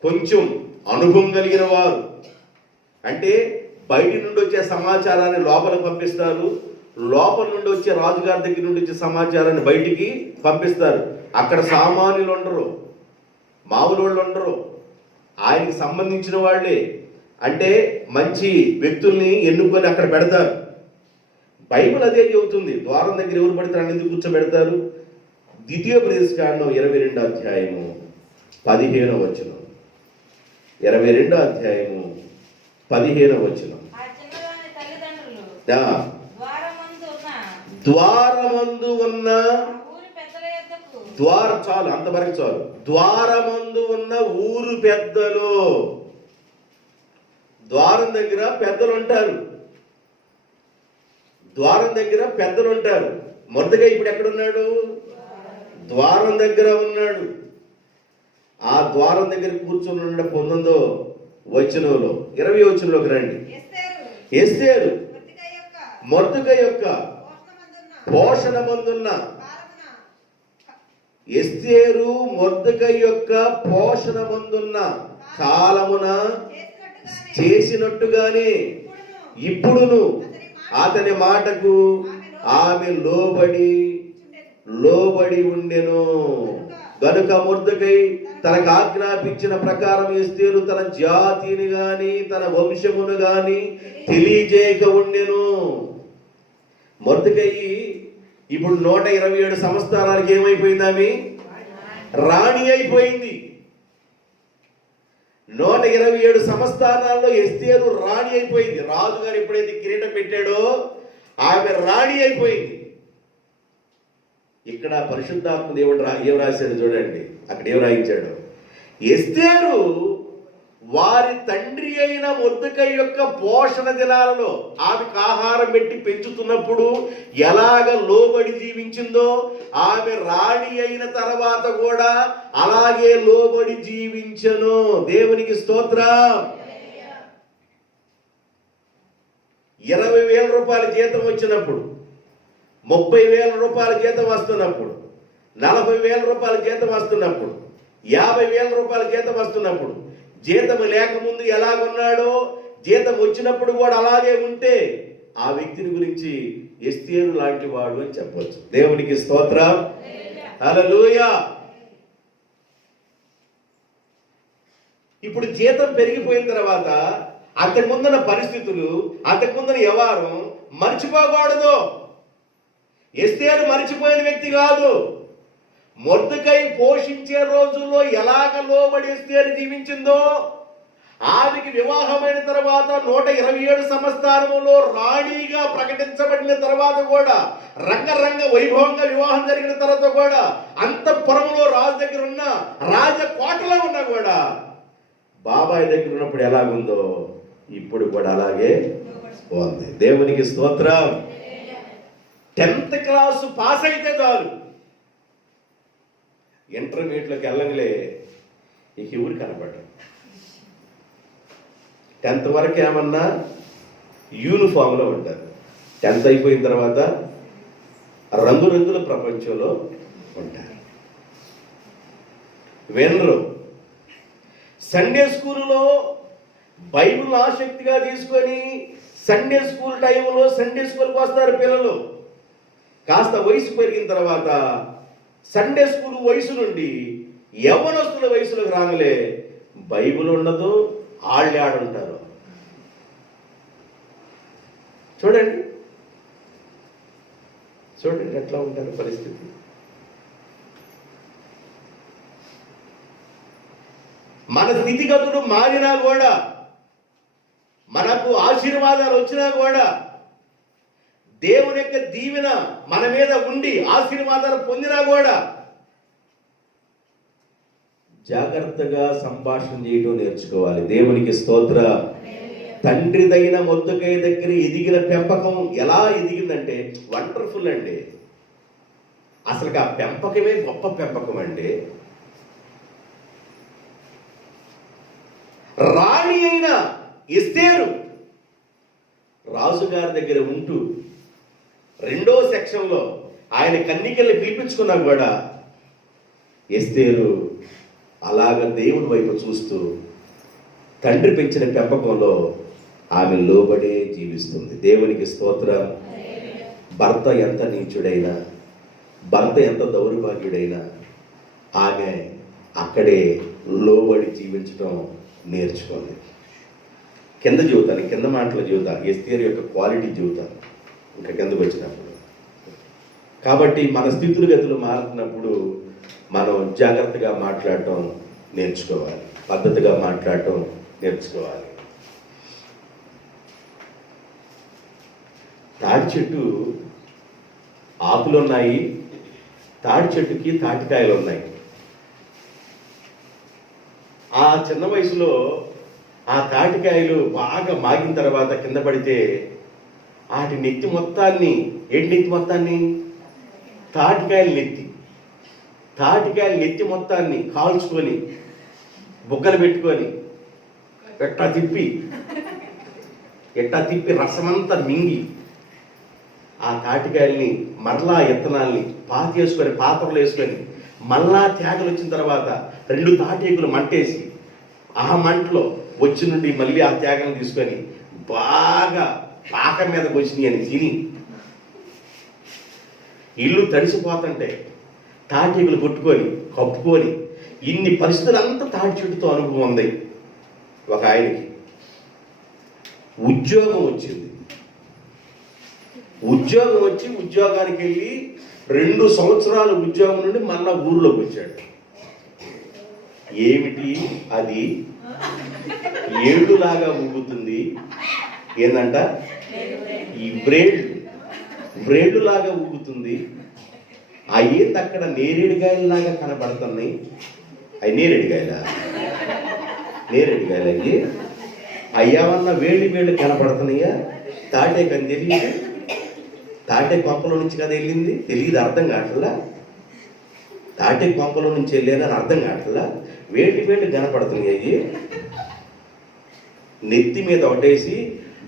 కొంచెం అనుభవం కలిగిన వారు. అంటే బయట నుండి వచ్చే సమాచారాన్ని లోపల పంపిస్తారు, లోపల నుండి వచ్చే రాజుగారి దగ్గర నుండి వచ్చే సమాచారాన్ని బయటికి పంపిస్తారు. అక్కడ సామాన్యులు ఉండరు, మామూలు వాళ్ళు ఉండరు, ఆయనకి సంబంధించిన వాళ్ళే. అంటే మంచి వ్యక్తుల్ని ఎన్నుకొని అక్కడ పెడతారు. బైబిల్ అదే చెబుతుంది. ద్వారం దగ్గర ఎవరు పడతారని ఎందుకు కూర్చోబెడతారు? ద్వితీయోపదేశకాండం 22వ అధ్యాయము 15వ వచనం. 22వ అధ్యాయము 15వ వచనం. ద్వారమందు ఉన్న చాలు, అంతవరకు చాలు. ద్వారమందు ఉన్న ఊరు పెద్దలు. ద్వారం దగ్గర పెద్దలు ఉంటారు. ద్వారం దగ్గర పెద్దలు ఉంటారు. మొర్దెకై ఇప్పుడు ఎక్కడున్నాడు? ద్వారం దగ్గర ఉన్నాడు. ఆ ద్వారం దగ్గర కూర్చొని ఉన్న 19వ వచనంలో 20వ వచనంలోకి రండి. ఎస్తేరు మొర్దెకై యొక్క పోషణ మందున్న, ఎస్తేరు మొర్దెకై యొక్క పోషణ మందున్న కాలమున చేసినట్టుగానే ఇప్పుడును అతని మాటకు ఆమె లోబడి ఉండెను. గనుక మొర్దెకై తనకు ఆజ్ఞాపించిన ప్రకారం ఎస్తేరు తన జాతిని గాని తన వంశమును గాని తెలియజేయక ఉండెను. మొర్దెకై ఇప్పుడు 127 సంవత్సరాలకి ఏమైపోయింది? ఆమె రాణి అయిపోయింది. 127 సంవత్సరాల్లో ఎస్తేరు రాణి అయిపోయింది. రాజుగారు ఎప్పుడైతే కిరీటం పెట్టాడో ఆమె రాణి అయిపోయింది. ఇక్కడ పరిశుద్ధాత్మ దేవుడు ఏం రాశాడు చూడండి. అక్కడ ఏం రాయించాడు? ఎస్తేరు వారి తండ్రి అయిన మొర్దెకై యొక్క పోషణ దినాలలో ఆమెకు ఆహారం పెట్టి పెంచుతున్నప్పుడు ఎలాగ లోబడి జీవించిందో ఆమె రాణి అయిన తర్వాత కూడా అలాగే లోబడి జీవించెను. దేవునికి స్తోత్రం. 20,000 రూపాయల జీతం వచ్చినప్పుడు 30,000 రూపాయల జీతం వస్తున్నప్పుడు, 40,000 రూపాయల జీతం వస్తున్నప్పుడు, 50,000 రూపాయల జీతం వస్తున్నప్పుడు, జీతం లేకముందు ఎలాగున్నాడో జీతం వచ్చినప్పుడు కూడా అలాగే ఉంటే ఆ వ్యక్తిని గురించి ఎస్తేరు లాంటి వాడు అని చెప్పవచ్చు. దేవునికి స్తోత్రం, హల్లెలూయా. ఇప్పుడు జీతం పెరిగిపోయిన తర్వాత అంతకుముందున్న పరిస్థితులు, అంతకుముందున్న వ్యవహారం మర్చిపోకూడదు. ఎస్తేరు మర్చిపోయిన వ్యక్తి కాదు. మొర్దెకై పోషించే రోజుల్లో ఎలాగ లోబడి ఎస్తేరు జీవించిందో, ఆమెకి వివాహమైన తర్వాత 127 సంవత్సరములో రాణిగా ప్రకటించబడిన తర్వాత కూడా, రంగరంగ వైభవంగా వివాహం జరిగిన తర్వాత కూడా, అంతఃపురంలో రాజు దగ్గర ఉన్న రాజకోటలో ఉన్నా కూడా బాబాయ్ దగ్గర ఉన్నప్పుడు ఎలాగుందో ఇప్పుడు కూడా అలాగే ఉంది. దేవునికి స్తోత్రం. 10th క్లాసు పాస్ అయితే చాలు, ఇంటర్మీడియట్లోకి వెళ్ళంగలే ఇక ఎవరు కనపడరు. 10th వరకు ఏమన్నా యూనిఫామ్లో ఉంటారు. 10th అయిపోయిన తర్వాత రంగురంగుల ప్రపంచంలో ఉంటారు. వినరు. సండే స్కూల్లో బైబిల్ ఆసక్తిగా తీసుకొని సండే స్కూల్ టైంలో సండే స్కూల్కి వస్తారు పిల్లలు. కాస్త వయసు పెరిగిన తర్వాత సండే స్కూల్ వయసు నుండి యవ్వనస్తుల వయసులోకి రాగలే బైబిల్ ఉండదు, ఆళ్ళే ఆడుంటారు. చూడండి చూడండి ఎట్లా ఉంటారు పరిస్థితి. మన స్థితిగతులు మారినా కూడా, మనకు ఆశీర్వాదాలు వచ్చినా కూడా, దేవుని యొక్క దీవెన మన మీద ఉండి ఆశీర్వాదాలు పొందినా కూడా జాగ్రత్తగా సంభాషణ చేయడం నేర్చుకోవాలి. దేవునికి స్తోత్ర. తండ్రిదైన మొర్దెకై దగ్గర ఎదిగిన పెంపకం ఎలా ఎదిగిందంటే వండర్ఫుల్ అండి. అసలు ఆ పెంపకమే గొప్ప పెంపకం అండి. రాణి అయిన ఎస్తేరు రాజుగారి దగ్గర ఉంటూ 2వ సెక్షన్లో ఆయన కన్నికల్ని పిలిపించుకున్నా కూడా ఎస్తేరు అలాగ దేవుడి వైపు చూస్తూ తండ్రి పెంచిన పెంపకంలో ఆమె లోబడే జీవిస్తుంది. దేవునికి స్తోత్రం. భర్త ఎంత నీచుడైనా, భర్త ఎంత దౌర్భాగ్యుడైనా ఆమె అక్కడే లోబడి జీవించడం నేర్చుకోండి. కింద జీవితాన్ని, కింద మాటల జీవితం, ఎస్తేరు యొక్క క్వాలిటీ జీవితం ఇంకా కిందకు వచ్చినప్పుడు. కాబట్టి మన స్థితిగతులు మారుతున్నప్పుడు మనం జాగ్రత్తగా మాట్లాడటం నేర్చుకోవాలి, పద్ధతిగా మాట్లాడటం నేర్చుకోవాలి. తాటి చెట్టు ఆకులు ఉన్నాయి, తాటి చెట్టుకి తాటికాయలు ఉన్నాయి. ఆ చిన్న వయసులో ఆ తాటికాయలు బాగా మాగిన తర్వాత కింద పడితే వాటి నెత్తి మొత్తాన్ని, నెత్తి మొత్తాన్ని తాటికాయలు నెత్తి మొత్తాన్ని కాల్చుకొని బుగ్గలు పెట్టుకొని ఎట్టా తిప్పి రసమంతా మింగి ఆ తాటికాయల్ని మరలా ఇత్తనాల్ని పాతేసుకొని పాత్రలు వేసుకొని మళ్ళా తేగలు వచ్చిన తర్వాత 2 తాటేకులు మంటేసి ఆ మంటలో వచ్చి నుండి మళ్ళీ ఆ తేగలను తీసుకొని బాగా పాక మీదకి వచ్చినాయి అని తిని ఇల్లు తడిసిపోతుంటే తాటేకులు కొట్టుకొని కప్పుకొని ఇన్ని పరిస్థితులంతా తాటి చెట్టుతో అనుభవం ఉంది. ఒక ఆయనకి ఉద్యోగం వచ్చింది. ఉద్యోగం వచ్చి ఉద్యోగానికి వెళ్ళి 2 సంవత్సరాలు ఉద్యోగం నుండి మళ్ళా ఊర్లోకి వచ్చాడు. ఏమిటి అది? ఏడులాగా ఊగుతుంది. ఏందంట? ఈ బ్రేడ్ లాగా ఊగుతుంది. ఆ ఏంది అక్కడ నేరేడుగాయలలాగా కనబడుతున్నాయి. అవి నేరేడుగాయలా అయ్యామన్నా వేళ్ళు కనపడుతున్నాయా? తాటే కానీ తెలియదు. తాటే కొంపలో నుంచి కదా వెళ్ళింది, తెలియదు, అర్థం కావట్లా. తాటే కొంపలో నుంచి వెళ్ళానని అర్థం కావట్లా. వేళ్ళు కనపడుతున్నాయి. నెత్తి మీద ఒకటేసి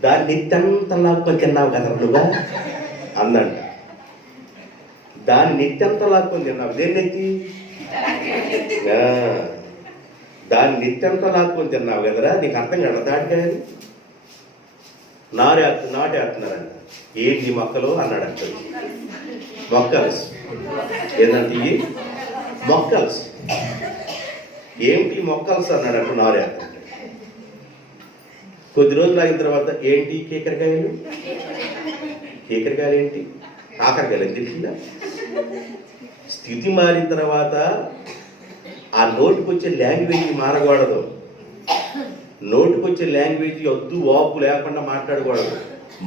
దాన్ని నెత్తి అంతా లాక్కొని తిన్నావు కదా నువ్వుగా అందంట. దాని నెత్తి అంతా లాక్కొని తిన్నావు. దేని నెత్తి? దాని నెత్తి అంతా లాక్కొని తిన్నావు కదరా, నీకు అర్థం కదా దాటిగా నాటేస్తున్నారంట. ఏంటి మొక్కలు అన్నాడంట. మొక్కల్స్ ఏంటంటే ఇవి మొక్కల్స్. ఏంటి మొక్కల్స్ అన్నాడంట. నారేస్తుంటే కొద్ది రోజులు అయిన తర్వాత ఏంటి కేకరకాయలు. కేకరకాయలు ఏంటి? కాకరకాయలు ఎందుకు? స్థితి మారిన తర్వాత ఆ నోటికొచ్చే లాంగ్వేజ్ మారకూడదు. నోటికొచ్చే లాంగ్వేజ్ వద్దు వాపు లేకుండా మాట్లాడకూడదు.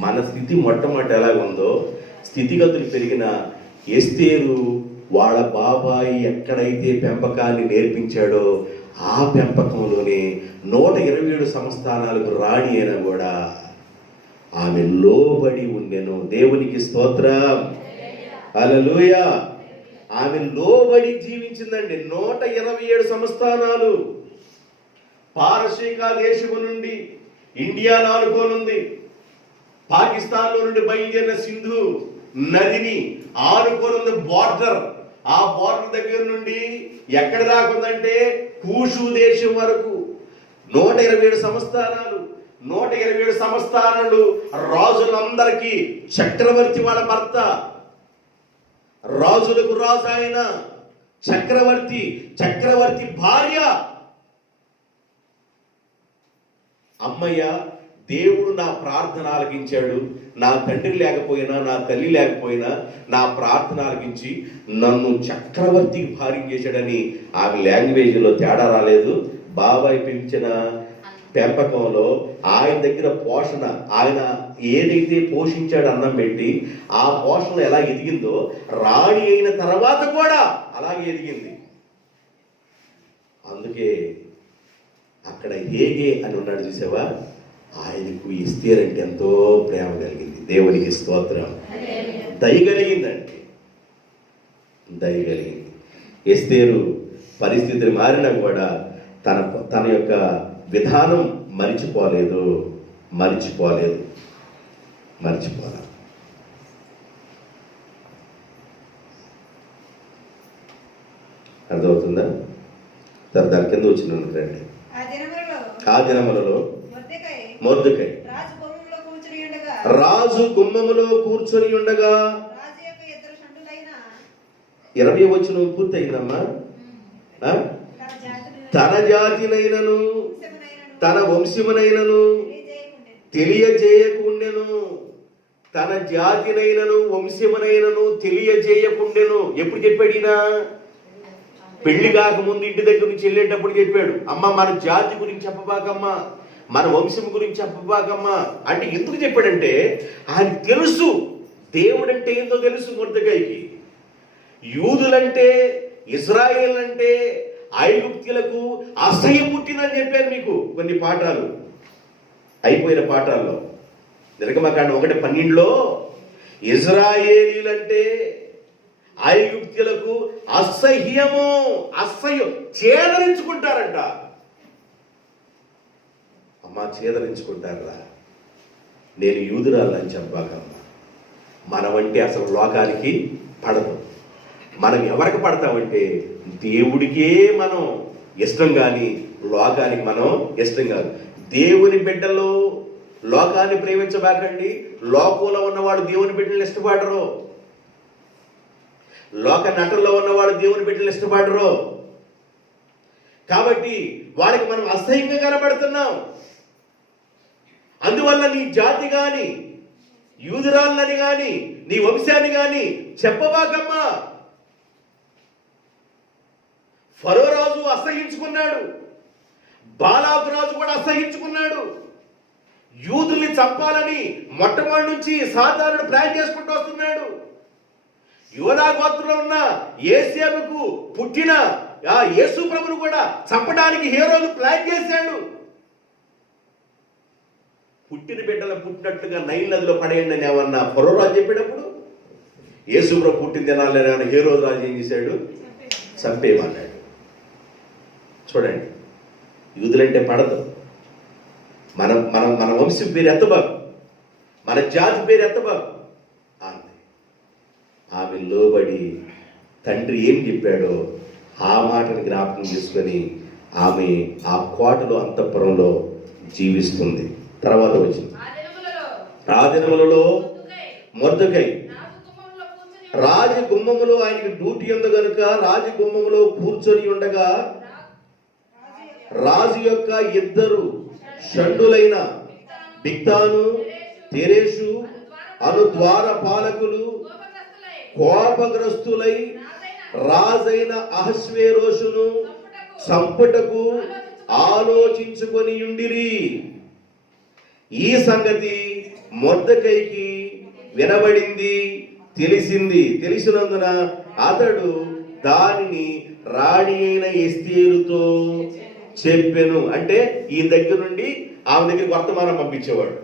మన స్థితి మొట్టమొదటి ఎలాగుందో, స్థితిగతులు పెరిగిన ఎస్తేరు వాళ్ళ బాబాయి ఎక్కడైతే పెంపకాన్ని నేర్పించాడో ఆ పెంపకంలోనే 127 సంస్థానాలకు రాణి అయినా కూడా ఆమె లోబడి ఉండెను. దేవునికి స్తోత్రం, హల్లెలూయా. ఆమె లోబడి జీవించిందండి. 127 సంస్థానాలు. పారసీక దేశము నుండి ఇండియాను ఆనుకోనుంది. పాకిస్తాన్లో నుండి బయలుదేరిన సింధు నదిని ఆనుకోనుంది బార్డర్. ఆ బార్డర్ దగ్గర నుండి ఎక్కడ దాకుందంటే కూషు దేశం వరకు 127 సంస్థానాలు. 127 సంస్థానాలు రాజులందరికీ చక్రవర్తి వాళ్ళ భర్త, రాజులకు రాజు ఆయన చక్రవర్తి, చక్రవర్తి భార్య. అమ్మయ్య, దేవుడు నా ప్రార్థన ఆలకించాడు. నా తండ్రి లేకపోయినా, నా తల్లి లేకపోయినా నా ప్రార్థన ఆలకించి నన్ను చక్రవర్తికి భార్య చేశాడని ఆమె లాంగ్వేజ్లో తేడా రాలేదు. బాబాయ్ పెంచిన పెంపకంలో ఆయన దగ్గర పోషణ, ఆయన ఏదైతే పోషించాడు అన్నం పెట్టి, ఆ పోషణ ఎలా ఎదిగిందో రాణి అయిన తర్వాత కూడా అలాగే ఎదిగింది. అందుకే అక్కడ హేగే అని ఉన్నాడు చూసావా, ఆయనకు ఎస్తేరు అంటే ఎంతో ప్రేమ కలిగింది. దేవునికి స్తోత్రం. దయగలిగిందండి, దయగలిగింది. ఎస్తేరు పరిస్థితులు మారినా కూడా తన యొక్క విధానం మరిచిపోలేదు. అర్థమవుతుందా? దాని కింద వచ్చిన రండి. ఆ దినములలో మొర్దెకై రాజు గుమ్మములో కూర్చొని ఉండగా 20వ వచనం పూర్తయిందమ్మా. తన జాతినైనను తన వంశమునైనను తెలియజేయకుండెను. తన జాతినైనను వంశమునైనను తెలియజేయకుండెను. ఎప్పుడు చెప్పాడినా? పెళ్లి కాకముందు ఇంటి దగ్గర నుంచి వెళ్ళేటప్పుడు చెప్పాడు. అమ్మ, మన జాతి గురించి చెప్పబాకమ్మా, మన వంశం గురించి చెప్పబాకమ్మా అంటే ఎందుకు చెప్పాడంటే ఆయన తెలుసు, దేవుడంటే ఏందో తెలుసు మొర్దెకైకి. యూదులంటే, ఇజ్రాయేల్ అంటే ఐగుప్తులకు అసహ్యం పుట్టిందని చెప్పాను మీకు కొన్ని పాఠాలు, అయిపోయిన పాఠాల్లో. నిర్గమకాండం 1:12లో ఇజ్రాయేలీలంటే ఐగుప్తులకు అసహ్యం, చేదరించుకుంటారంట. అమ్మా, చేదరించుకుంటారా? నేను యూదురాలని చెప్పాకమ్మా. మనమంటే అసలు లోకానికి పడదు. మనం ఎవరికి పడతామంటే దేవుడికే మనం ఇష్టం, కానీ లోకానికి మనం ఇష్టం కాదు. దేవుని బిడ్డలు లోకాన్ని ప్రేమించబాకండి. లోకంలో ఉన్నవాడు దేవుని బిడ్డలను ఇష్టపడరు. లోక నటుల్లో ఉన్నవాడు దేవుని బిడ్డలు ఇష్టపడరు. కాబట్టి వాడికి మనం అసహ్యంగా కనబడుతున్నాం. అందువల్ల నీ జాతి గాని, యూదురాలని గాని, నీ వంశాన్ని గాని చెప్పబాకమ్మా. ఫరో రాజు అసహించుకున్నాడు, బాలాకు రాజు కూడా అసహించుకున్నాడు. యూదుల్ని చంపాలని మొట్టమొదటి నుంచి సాతానుడు ప్లాన్ చేసుకుంటూ వస్తున్నాడు. యోధా గోత్రంలో ఉన్న యేసేపుకు పుట్టిన ఆ యేసు ప్రభును కూడా చంపడానికి హేరోదు ప్లాన్ చేశాడు. పుట్టిన బిడ్డలు పుట్టినట్టుగా నైల్ నదిలో పడేయండి అని ఏమన్నా ఫరో రాజు చెప్పేటప్పుడు, యేసు ప్రభు పుట్టిన దినాలని హేరోదు రాజు ఏం చేశాడు? చంపేయమన్నాడు. చూడండి, యూదులంటే పడదు. మన వంశం పేరు ఎత్తబాకు, మన జాతి పేరు ఎత్తబాకు. ఆమె లోబడి తండ్రి ఏం చెప్పాడో ఆ మాటని జ్ఞాపకం చేసుకొని ఆమె ఆ కోటలో అంతఃపురంలో జీవిస్తుంది. తర్వాత వచ్చింది ఆ దినములలో మొర్దెకై రాజగుమ్మములో ఆయనకి డ్యూటీ ఉంది కనుక రాజగుమ్మములో కూర్చొని ఉండగా రాజు యొక్క ఇద్దరు షండులైన బిగ్తాను తెరేషు అను ద్వార పాలకులు కోపగ్రస్తులై రాజైన అహస్వేరోషును చంపుటకు ఆలోచించుకొని ఉండిరి. ఈ సంగతి మొర్దెకైకి వినబడింది, తెలిసినందున అతడు దానిని రాణి అయిన ఎస్తేరుతో చెప్పెను. అంటే ఈయన దగ్గర నుండి ఆమె దగ్గరికి వర్తమానం పంపించేవాడు,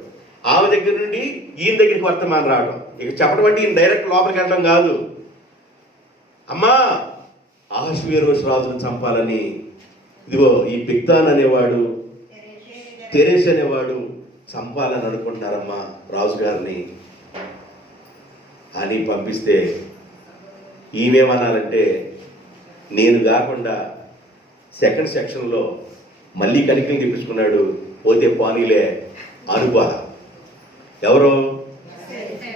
ఆమె దగ్గర నుండి ఈయన దగ్గరికి వర్తమానం రావడం. ఇక చెప్పడం అంటే ఈయన డైరెక్ట్ లోపలికి వెళ్ళడం కాదు. అమ్మా, అహస్వేరోషు రాజును చంపాలని ఇదిగో ఈ బిగ్తాన్ అనేవాడు తెరేష్ అనేవాడు చంపాలని అనుకుంటున్నారమ్మా రాజుగారిని అని పంపిస్తే ఈమెమన్నారంటే, నేను కాకుండా సెకండ్ సెక్షన్లో మళ్ళీ కనికలు తెప్పించుకున్నాడు, పోతే పానీలే అనుభవ. ఎవరో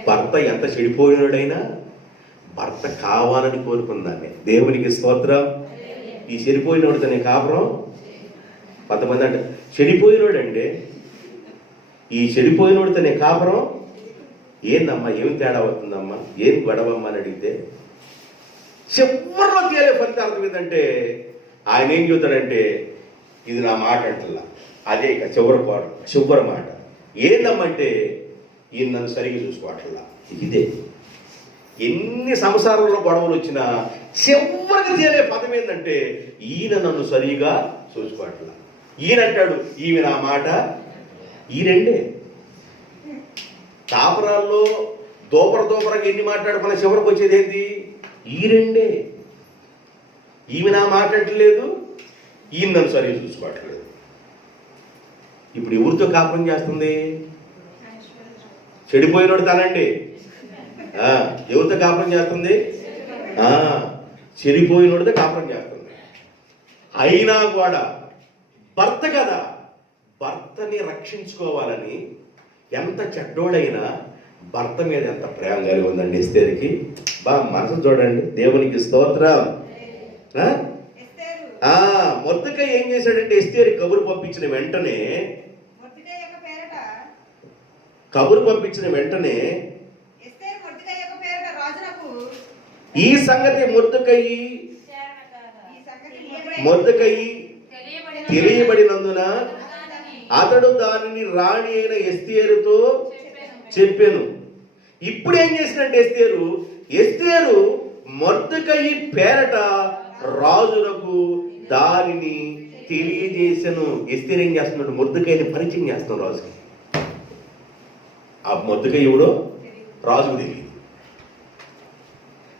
భర్త ఎంత చెడిపోయినాడైనా భర్త కావాలని కోరుకుందాన్ని. దేవునికి స్తోత్రం. ఈ చెడిపోయినోడు తనే కాపురం. కొంతమంది అంటే చెడిపోయినోడు అంటే ఈ చెడిపోయినోడు తనే కాపురం. ఏందమ్మా, ఏం తేడా అవుతుందమ్మా, ఏం గొడవమ్మా అని అడిగితే చివరిలో తేలే ఫలితార్థం ఏంటంటే ఆయన ఏం చెబుతాడంటే, ఇది నా మాట అంటల్లా, అదే ఇక చివరి మాట ఏందమ్మంటే, ఈయన నన్ను సరిగ్గా చూసుకోవట్లా. ఇదే ఎన్ని సంసారంలో గొడవలు వచ్చినా చివరికి తేలే పదం ఏంటంటే, ఈయన నన్ను సరిగా చూసుకోవట్లా. ఈయన అంటాడు, ఈమె నా మాట. ఈ రెండే కాపురాల్లో దోపరగా ఎన్ని మాట్లాడుకున్నా చివరికి వచ్చేది ఏంటి? ఈ రెండే. ఈమె నా మాట అంటలేదు, ఈయన నన్ను సరిగా చూసుకోవట్లేదు. ఇప్పుడు ఎవరితో కాపురం చేస్తుంది? చెడిపోయినోడు తనండి. ఎవరితో కాపురం చేస్తుంది? చెడిపోయినోడితో కాపురం చేస్తుంది. అయినా కూడా భర్త కదా, భర్తని రక్షించుకోవాలని ఎంత చెడ్డోడైనా భర్త మీద ఎంత ప్రేమ కలిగి ఉందండి ఎస్తేరుకి. మనసు చూడండి. దేవునికి స్తోత్రం. మొర్దెకై ఏం చేశాడంటే, ఎస్తేరు కబురు పంపించిన వెంటనే ఈ సంగతి మొర్దెకై తెలియబడినందున అతడు దానిని రాణి అయిన ఎస్తేరుతో చెప్పాను. ఇప్పుడు ఏం చేసినట్టు ఎస్తేరు మొర్దెకై పేరట రాజునకు దానిని తెలియజేసను. ఎస్తేరు ఏం చేస్తున్నాడు? మొర్దెకైని పరిచయం చేస్తున్నాడు రాజుకి. ఆ మొర్దెకై ఎవడో రాజుకు తెలియదు.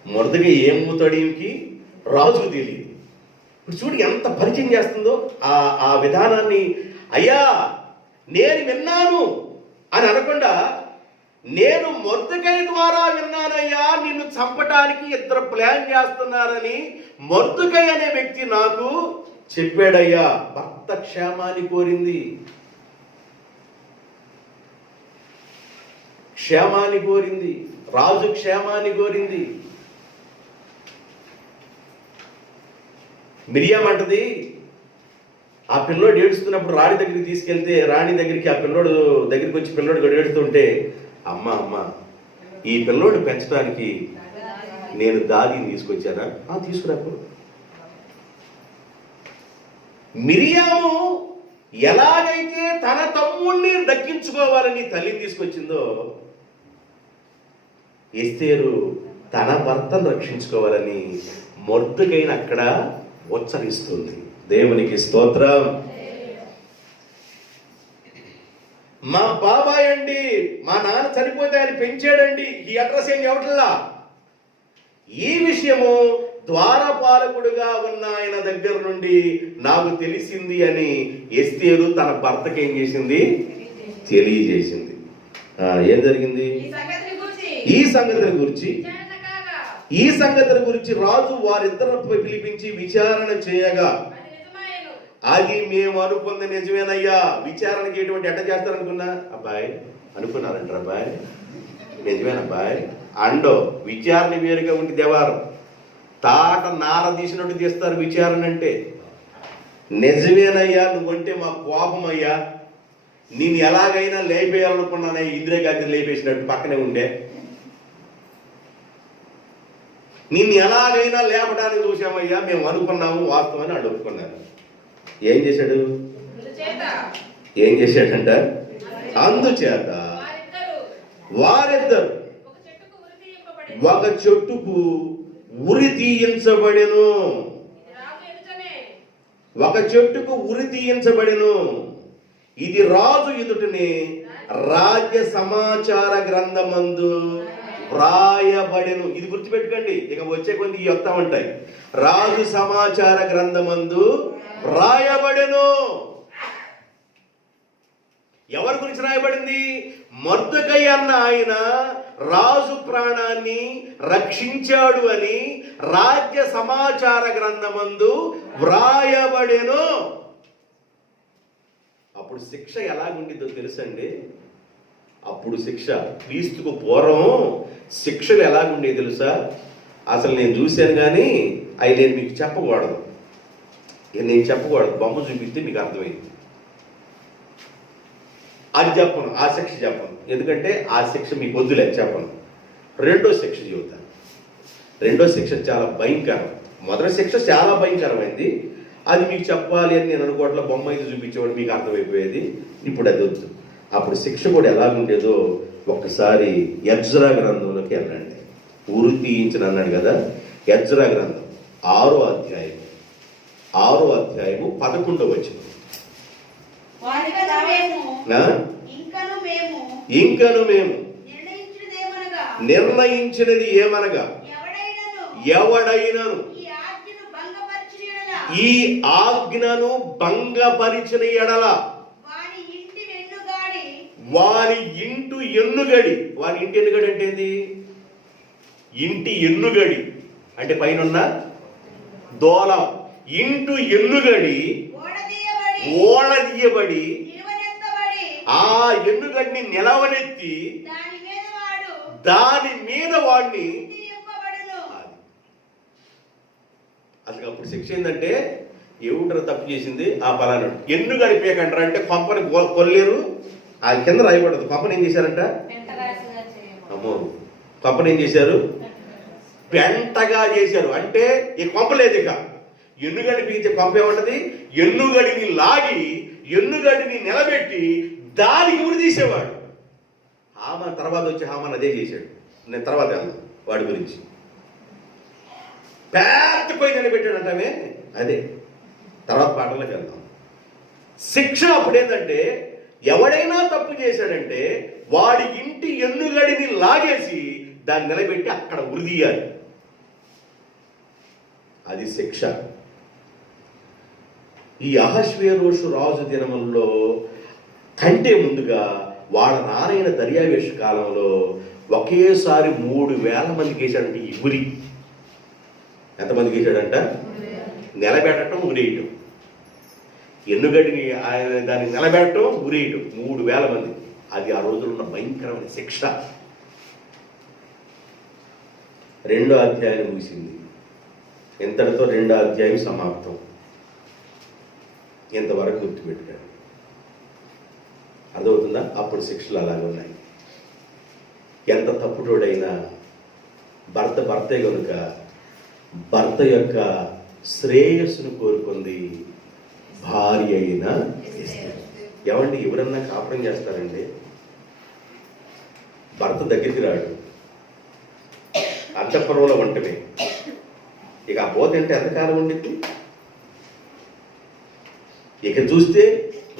మొర్దెకై ఏం మూతాడు ఈమెకి? రాజుకు తెలియదు. ఇప్పుడు చూడు ఎంత పరిచయం చేస్తుందో ఆ విధానాన్ని. అయ్యా, నేను విన్నాను అని అనకుండా, నేను మొర్దెకై ద్వారా విన్నానయ్యా, నిన్ను చంపటానికి ఇద్దరు ప్లాన్ చేస్తున్నారని మొర్దెకై అనే వ్యక్తి నాకు చెప్పాడయ్యా. భర్త క్షేమాన్ని కోరింది, రాజు క్షేమాన్ని కోరింది. మిరియాం అంటది, ఆ పిల్లోడు ఏడుస్తున్నప్పుడు రాణి దగ్గరికి తీసుకెళ్తే, రాణి దగ్గరికి ఆ పిల్లోడు దగ్గరికి వచ్చి పిల్లోడు ఏడుస్తుంటే, అమ్మ ఈ పిల్లోడు పెంచడానికి నేను దాదిని తీసుకొచ్చానా? తీసుకురాకు. మిరియాము ఎలాగైతే తన తమ్ముణ్ణి దక్కించుకోవాలని తల్లిని తీసుకొచ్చిందో, ఎస్తేరు తన భర్తను రక్షించుకోవాలని మొర్దెకైని అక్కడ ఉచ్చరిస్తుంది. దేవునికి స్తోత్రం. మా బాబాయ్ అండి, మా నాన్న చనిపోతే ఆయన పెంచాడండి, ఈ అడ్రస్ ఏం ఎవట్లా. ఈ విషయము ద్వారపాలకుడుగా ఉన్న ఆయన దగ్గర నుండి నాకు తెలిసింది అని ఎస్తేరు తన భర్తకి ఏం చేసింది? తెలియజేసింది. ఏం జరిగింది? ఈ సంగతిని గురించి ఈ సంగతుల గురించి రాజు వారిద్దరిని పిలిపించి విచారణ చేయగా, అది మేము అనుకుంది నిజమేనయ్యా. విచారణకి ఎటువంటి ఎట్ట చేస్తారనుకున్నా? అబ్బాయి అనుకున్నారంటారు, అబ్బాయి నిజమేనబ్బాయి అండో. విచారణ వేరుగా ఉండి దేవారం తాట నార తీసినట్టు తీస్తారు విచారణ అంటే. నిజమేనయ్యా, నువ్వంటే మా కోపం అయ్యా, నేను ఎలాగైనా లేపేయాలనుకున్నానయ్యా, ఇందిరాగాంధీ లేపేసినట్టు పక్కనే ఉండే. నిన్ను ఎలాగైనా లేపడానికి చూసామయ్యా, మేము అనుకున్నాము వాస్తవని వాళ్ళు ఒప్పుకున్నారు. ఏం చేశాడు? ఏం చేశాడంట? అందుచేత వారిద్దరు ఒక చెట్టుకు ఉరి తీయించబడెను. ఒక చెట్టుకు ఉరి తీయించబడెను. ఇది రాజు ఎదుటనే రాజ్య సమాచార గ్రంథమందు వ్రాయబడెను. ఇది గుర్తుపెట్టుకోండి, ఇక వచ్చే కొన్ని వస్తా ఉంటాయి. రాజు సమాచార గ్రంథమందు వ్రాయబడెను. ఎవరి గురించి రాయబడింది? మొర్దెకై అన్న ఆయన రాజు ప్రాణాన్ని రక్షించాడు అని రాజ్య సమాచార గ్రంథమందు వ్రాయబడెను. అప్పుడు శిక్ష ఎలాగుండిద్దో తెలుసండి? అప్పుడు శిక్ష క్రీస్తుకు పూర్వం శిక్షలు ఎలాగుండేది తెలుసా? అసలు నేను చూశాను కానీ అవి నేను మీకు చెప్పకూడదు. నేను చెప్పకూడదు, బొమ్మ చూపిస్తే మీకు అర్థమైంది. అది చెప్పను, ఆ శిక్ష చెప్పను, ఎందుకంటే ఆ శిక్ష మీకు వద్దులే, చెప్పను. రెండో శిక్ష చెబుతాను. రెండో శిక్ష చాలా భయంకరం. మొదటి శిక్ష చాలా భయంకరమైంది, అది మీకు చెప్పాలి అని నేను అనుకోవట్ల. బొమ్మ అయితే చూపించేవాడు మీకు అర్థమైపోయేది. ఇప్పుడు అది వద్దు. అప్పుడు శిక్ష కూడా ఎలాగుండేదో ఒక్కసారి ఎజ్రా గ్రంథంలోకి వెళ్ళండి. ఉరి తీయించిన అన్నాడు కదా, ఎజ్రా గ్రంథం 6వ అధ్యాయం 11వ వచనం. ఇంకను మేము నిర్ణయించినది ఏమనగా, ఎవడైనను ఈ ఆజ్ఞను భంగపరిచిన ఎడల వాని ఇంటి ఎన్నుగడి. వాని ఇంటి ఎన్నుగడి అంటే ఏంది? ఇంటి ఎన్నుగడి అంటే పైన దోలం. ఇంటు ఎన్నుగడి ఓడదీయబడి ఆ ఎన్నుగడిని నిలవనెత్తి దాని మీద వాడిని. అసలు అప్పుడు శిక్ష ఏంటంటే, ఎవడర తప్పు చేసింది ఆ పలానా ఎన్నుగడి పీకంటారు అంటే కొంపని కొల్లేరు. ఆ కింద రాయబడదు. కొంపని ఏం చేశారంట? అమ్మో, కొంపని ఏం చేశారు? పెంటగా చేశారు. అంటే ఈ కొంప లేదు. ఇక ఎన్నుగడి పీకితే కొంప ఏమంటది? ఎన్నుగడిని లాగి ఎన్నుగడిని నిలబెట్టి దానికి ఉరి తీసేవాడు. హామాన్ తర్వాత వచ్చి హామాన్ అదే చేశాడు. నేను తర్వాత వెళ్దాం వాడి గురించి. పెద్ద పోయి నిలబెట్టాడు అంటామే, అదే తర్వాత పాటలోకి వెళ్దాం. శిక్ష అప్పుడేంటంటే, ఎవడైనా తప్పు చేశాడంటే వాడి ఇంటి ఎన్నుగడిని లాగేసి దాన్ని నిలబెట్టి అక్కడ ఉరి తీయాలి. అది శిక్ష. ఈ అహష్వేరోషు రాజు దినములలో కంటే ముందుగా వాళ్ళ నారాయణ దర్యావేష కాలంలో ఒకేసారి 3,000 మందికి వేశాడంటే ఈ ఉరి. ఎంతమందికి వేశాడంట? నిలబెట్టడం, ఉరేయటం. ఎన్నుగడిని ఆయన దాన్ని నిలబెట్టడం, ఉరేయటం. 3,000 మంది. అది ఆ రోజుల్లో ఉన్న భయంకరమైన శిక్ష. 2వ అధ్యాయం ముగిసింది. ఎంతటితో 2వ అధ్యాయం సమాప్తం. ఎంతవరకు గుర్తుపెట్టాడు? అర్థమవుతుందా? అప్పుడు శిక్షలు అలాగే ఉన్నాయి. ఎంత తప్పుడోడైనా భర్తే కనుక భర్త యొక్క శ్రేయస్సును కోరుకుంది భార్య అయినా. ఏమండి, ఎవరన్నా కాపురం చేస్తారండి, భర్త దగ్గరికి రాడు, అంతఃపురంలో వంటమే. ఇక ఆ పోత అంటే ఎంతకాలం ఉండింది? ఇక చూస్తే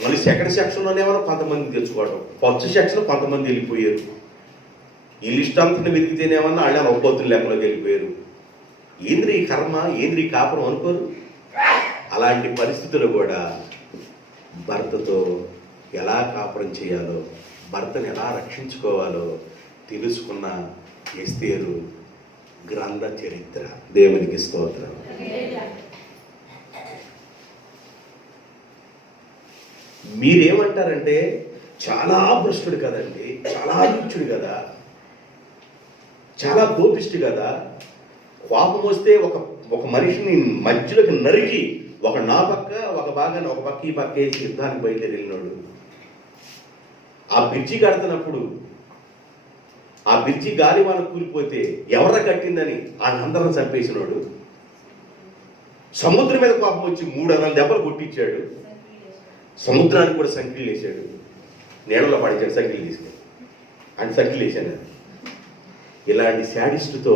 మళ్ళీ సెకండ్ సెక్షన్లోనేమో కొంతమంది తెచ్చుకోవడం, ఫస్ట్ సెక్షన్ కొంతమంది వెళ్ళిపోయారు. ఈ లిస్ట్ అంతా వెతికితేనేమన్నా వాళ్ళ ఒప్పొత్తులు లేకుండా వెళ్ళిపోయారు. ఏంద్రి ఈ కర్మ, ఏంద్రి ఈ కాపురం అనుకోరు. అలాంటి పరిస్థితులు కూడా భర్తతో ఎలా కాపురం చేయాలో, భర్తను ఎలా రక్షించుకోవాలో తెలుసుకున్న ఎస్తేరు గ్రంథ చరిత్ర. దేవునికి స్తోత్రం. మీరేమంటారంటే చాలా భ్రష్టుడు కదండి, చాలా నీచుడు కదా, చాలా కోపిష్టి కదా, కోపం వస్తే ఒక మనిషిని మధ్యలోకి నరికి ఒక నా పక్క ఒక భాగాన్ని ఒక పక్క ఈ పక్క వేసి యుద్ధానికి బయలుదేరి వెళ్ళినాడు. ఆ బ్రిడ్జి కడుతున్నప్పుడు ఆ బ్రిడ్జి గాలివాన కూలిపోతే ఎవర కట్టిందని వాళ్ళందరం చంపేసినాడు. సముద్రం మీద కోపం వచ్చి 300 దెబ్బలు కొట్టించాడు. సముద్రానికి కూడా సంఖ్యలు వేసాడు, నీళ్ళలో పడించాడు సంఖ్యలు తీసుకొని అంటే సంఖ్యలు వేసాను. ఇలాంటి శాడిస్టుతో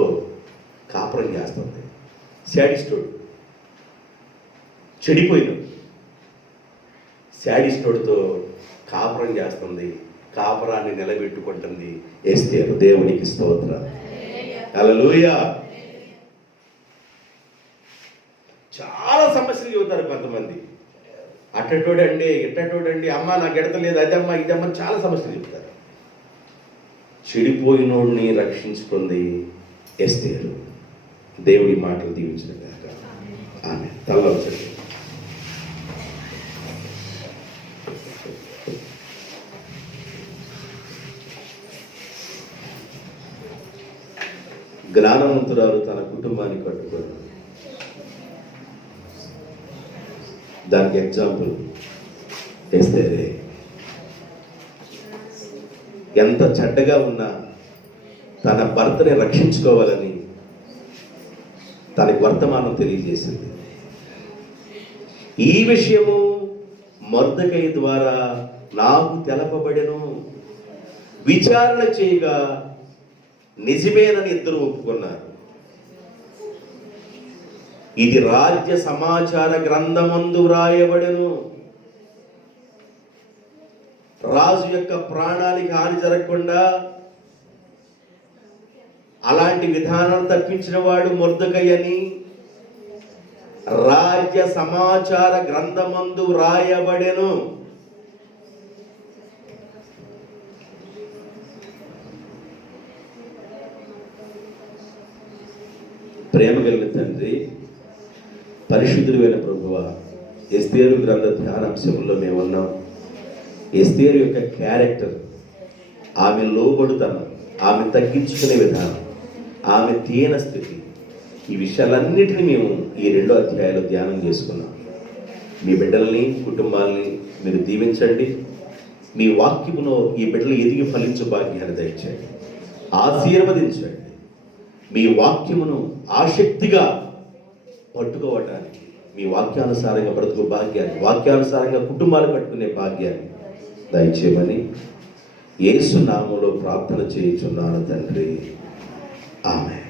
కాపురం చేస్తుంది. శాడిస్టుడు చెడిపోయిన శాడిస్టుడితో కాపురం చేస్తుంది, కాపురాన్ని నిలబెట్టుకుంటుంది ఎస్తేరు. దేవునికి స్తోత్రం. హల్లెలూయా. చాలా సమస్యలు చెబుతారు కొంతమంది. అట్టటోడండి ఇట్టటోడండి, అమ్మ నాకు ఎడతలేదు, అదమ్మా ఇదమ్మా, చాలా సమస్యలు చెప్తారు. చెడిపోయినోడిని రక్షించుకుంది ఎస్తేరు. దేవుడి మాటలు దీవించిన గాక. ఆమె తల్లవచ్చండి. జ్ఞానవంతురాలు తన కుటుంబాన్ని కట్టుకొని, దానికి ఎగ్జాంపుల్ ఎస్తేరే. ఎంత చెడ్డగా ఉన్నా తన భర్తని రక్షించుకోవాలని తనకి వర్తమానం తెలియజేసింది. ఈ విషయము మొర్దెకై ద్వారా నాకు తెలపబడెను. విచారణ చేయగా నిజమేనని ఇద్దరు ఒప్పుకున్నారు. ఇది రాజ్య సమాచార గ్రంథమందు వ్రాయబడెను. రాజు యొక్క ప్రాణానికి హాని జరగకుండా అలాంటి విధానాలు తప్పించిన వాడు మొర్దెకై అని రాజ్య సమాచార గ్రంథమందు వ్రాయబడెను. ప్రేమ కలిగిన తండ్రి, పరిశుద్ధుడైన ప్రభువా, ఎస్తేరు గ్రంథ ధ్యానాంశంలో మేము ఉన్నాం. ఎస్తేరు యొక్క క్యారెక్టర్, ఆమె లోబడుతనం, ఆమె తగ్గించుకునే విధానం, ఆమె దీన స్థితి, ఈ విషయాలన్నిటినీ మేము ఈ 2 అధ్యాయాలు ధ్యానం చేసుకున్నాం. మీ బిడ్డల్ని కుటుంబాలని మీరు దీవించండి. మీ వాక్యమును ఈ బిడ్డలు ఎదిగి ఫలించు భాగ్యాన్ని దయచేయండి, ఆశీర్వదించండి. మీ వాక్యమును ఆసక్తిగా పట్టుకోవటానికి, మీ వాక్యానుసారంగా బ్రతుకు భాగ్యాన్ని, వాక్యానుసారంగా కుటుంబాలు కట్టుకునే భాగ్యాన్ని దయచేయమని యేసు నామములో ప్రార్థన చేయుచున్నాను తండ్రి. ఆమేన్.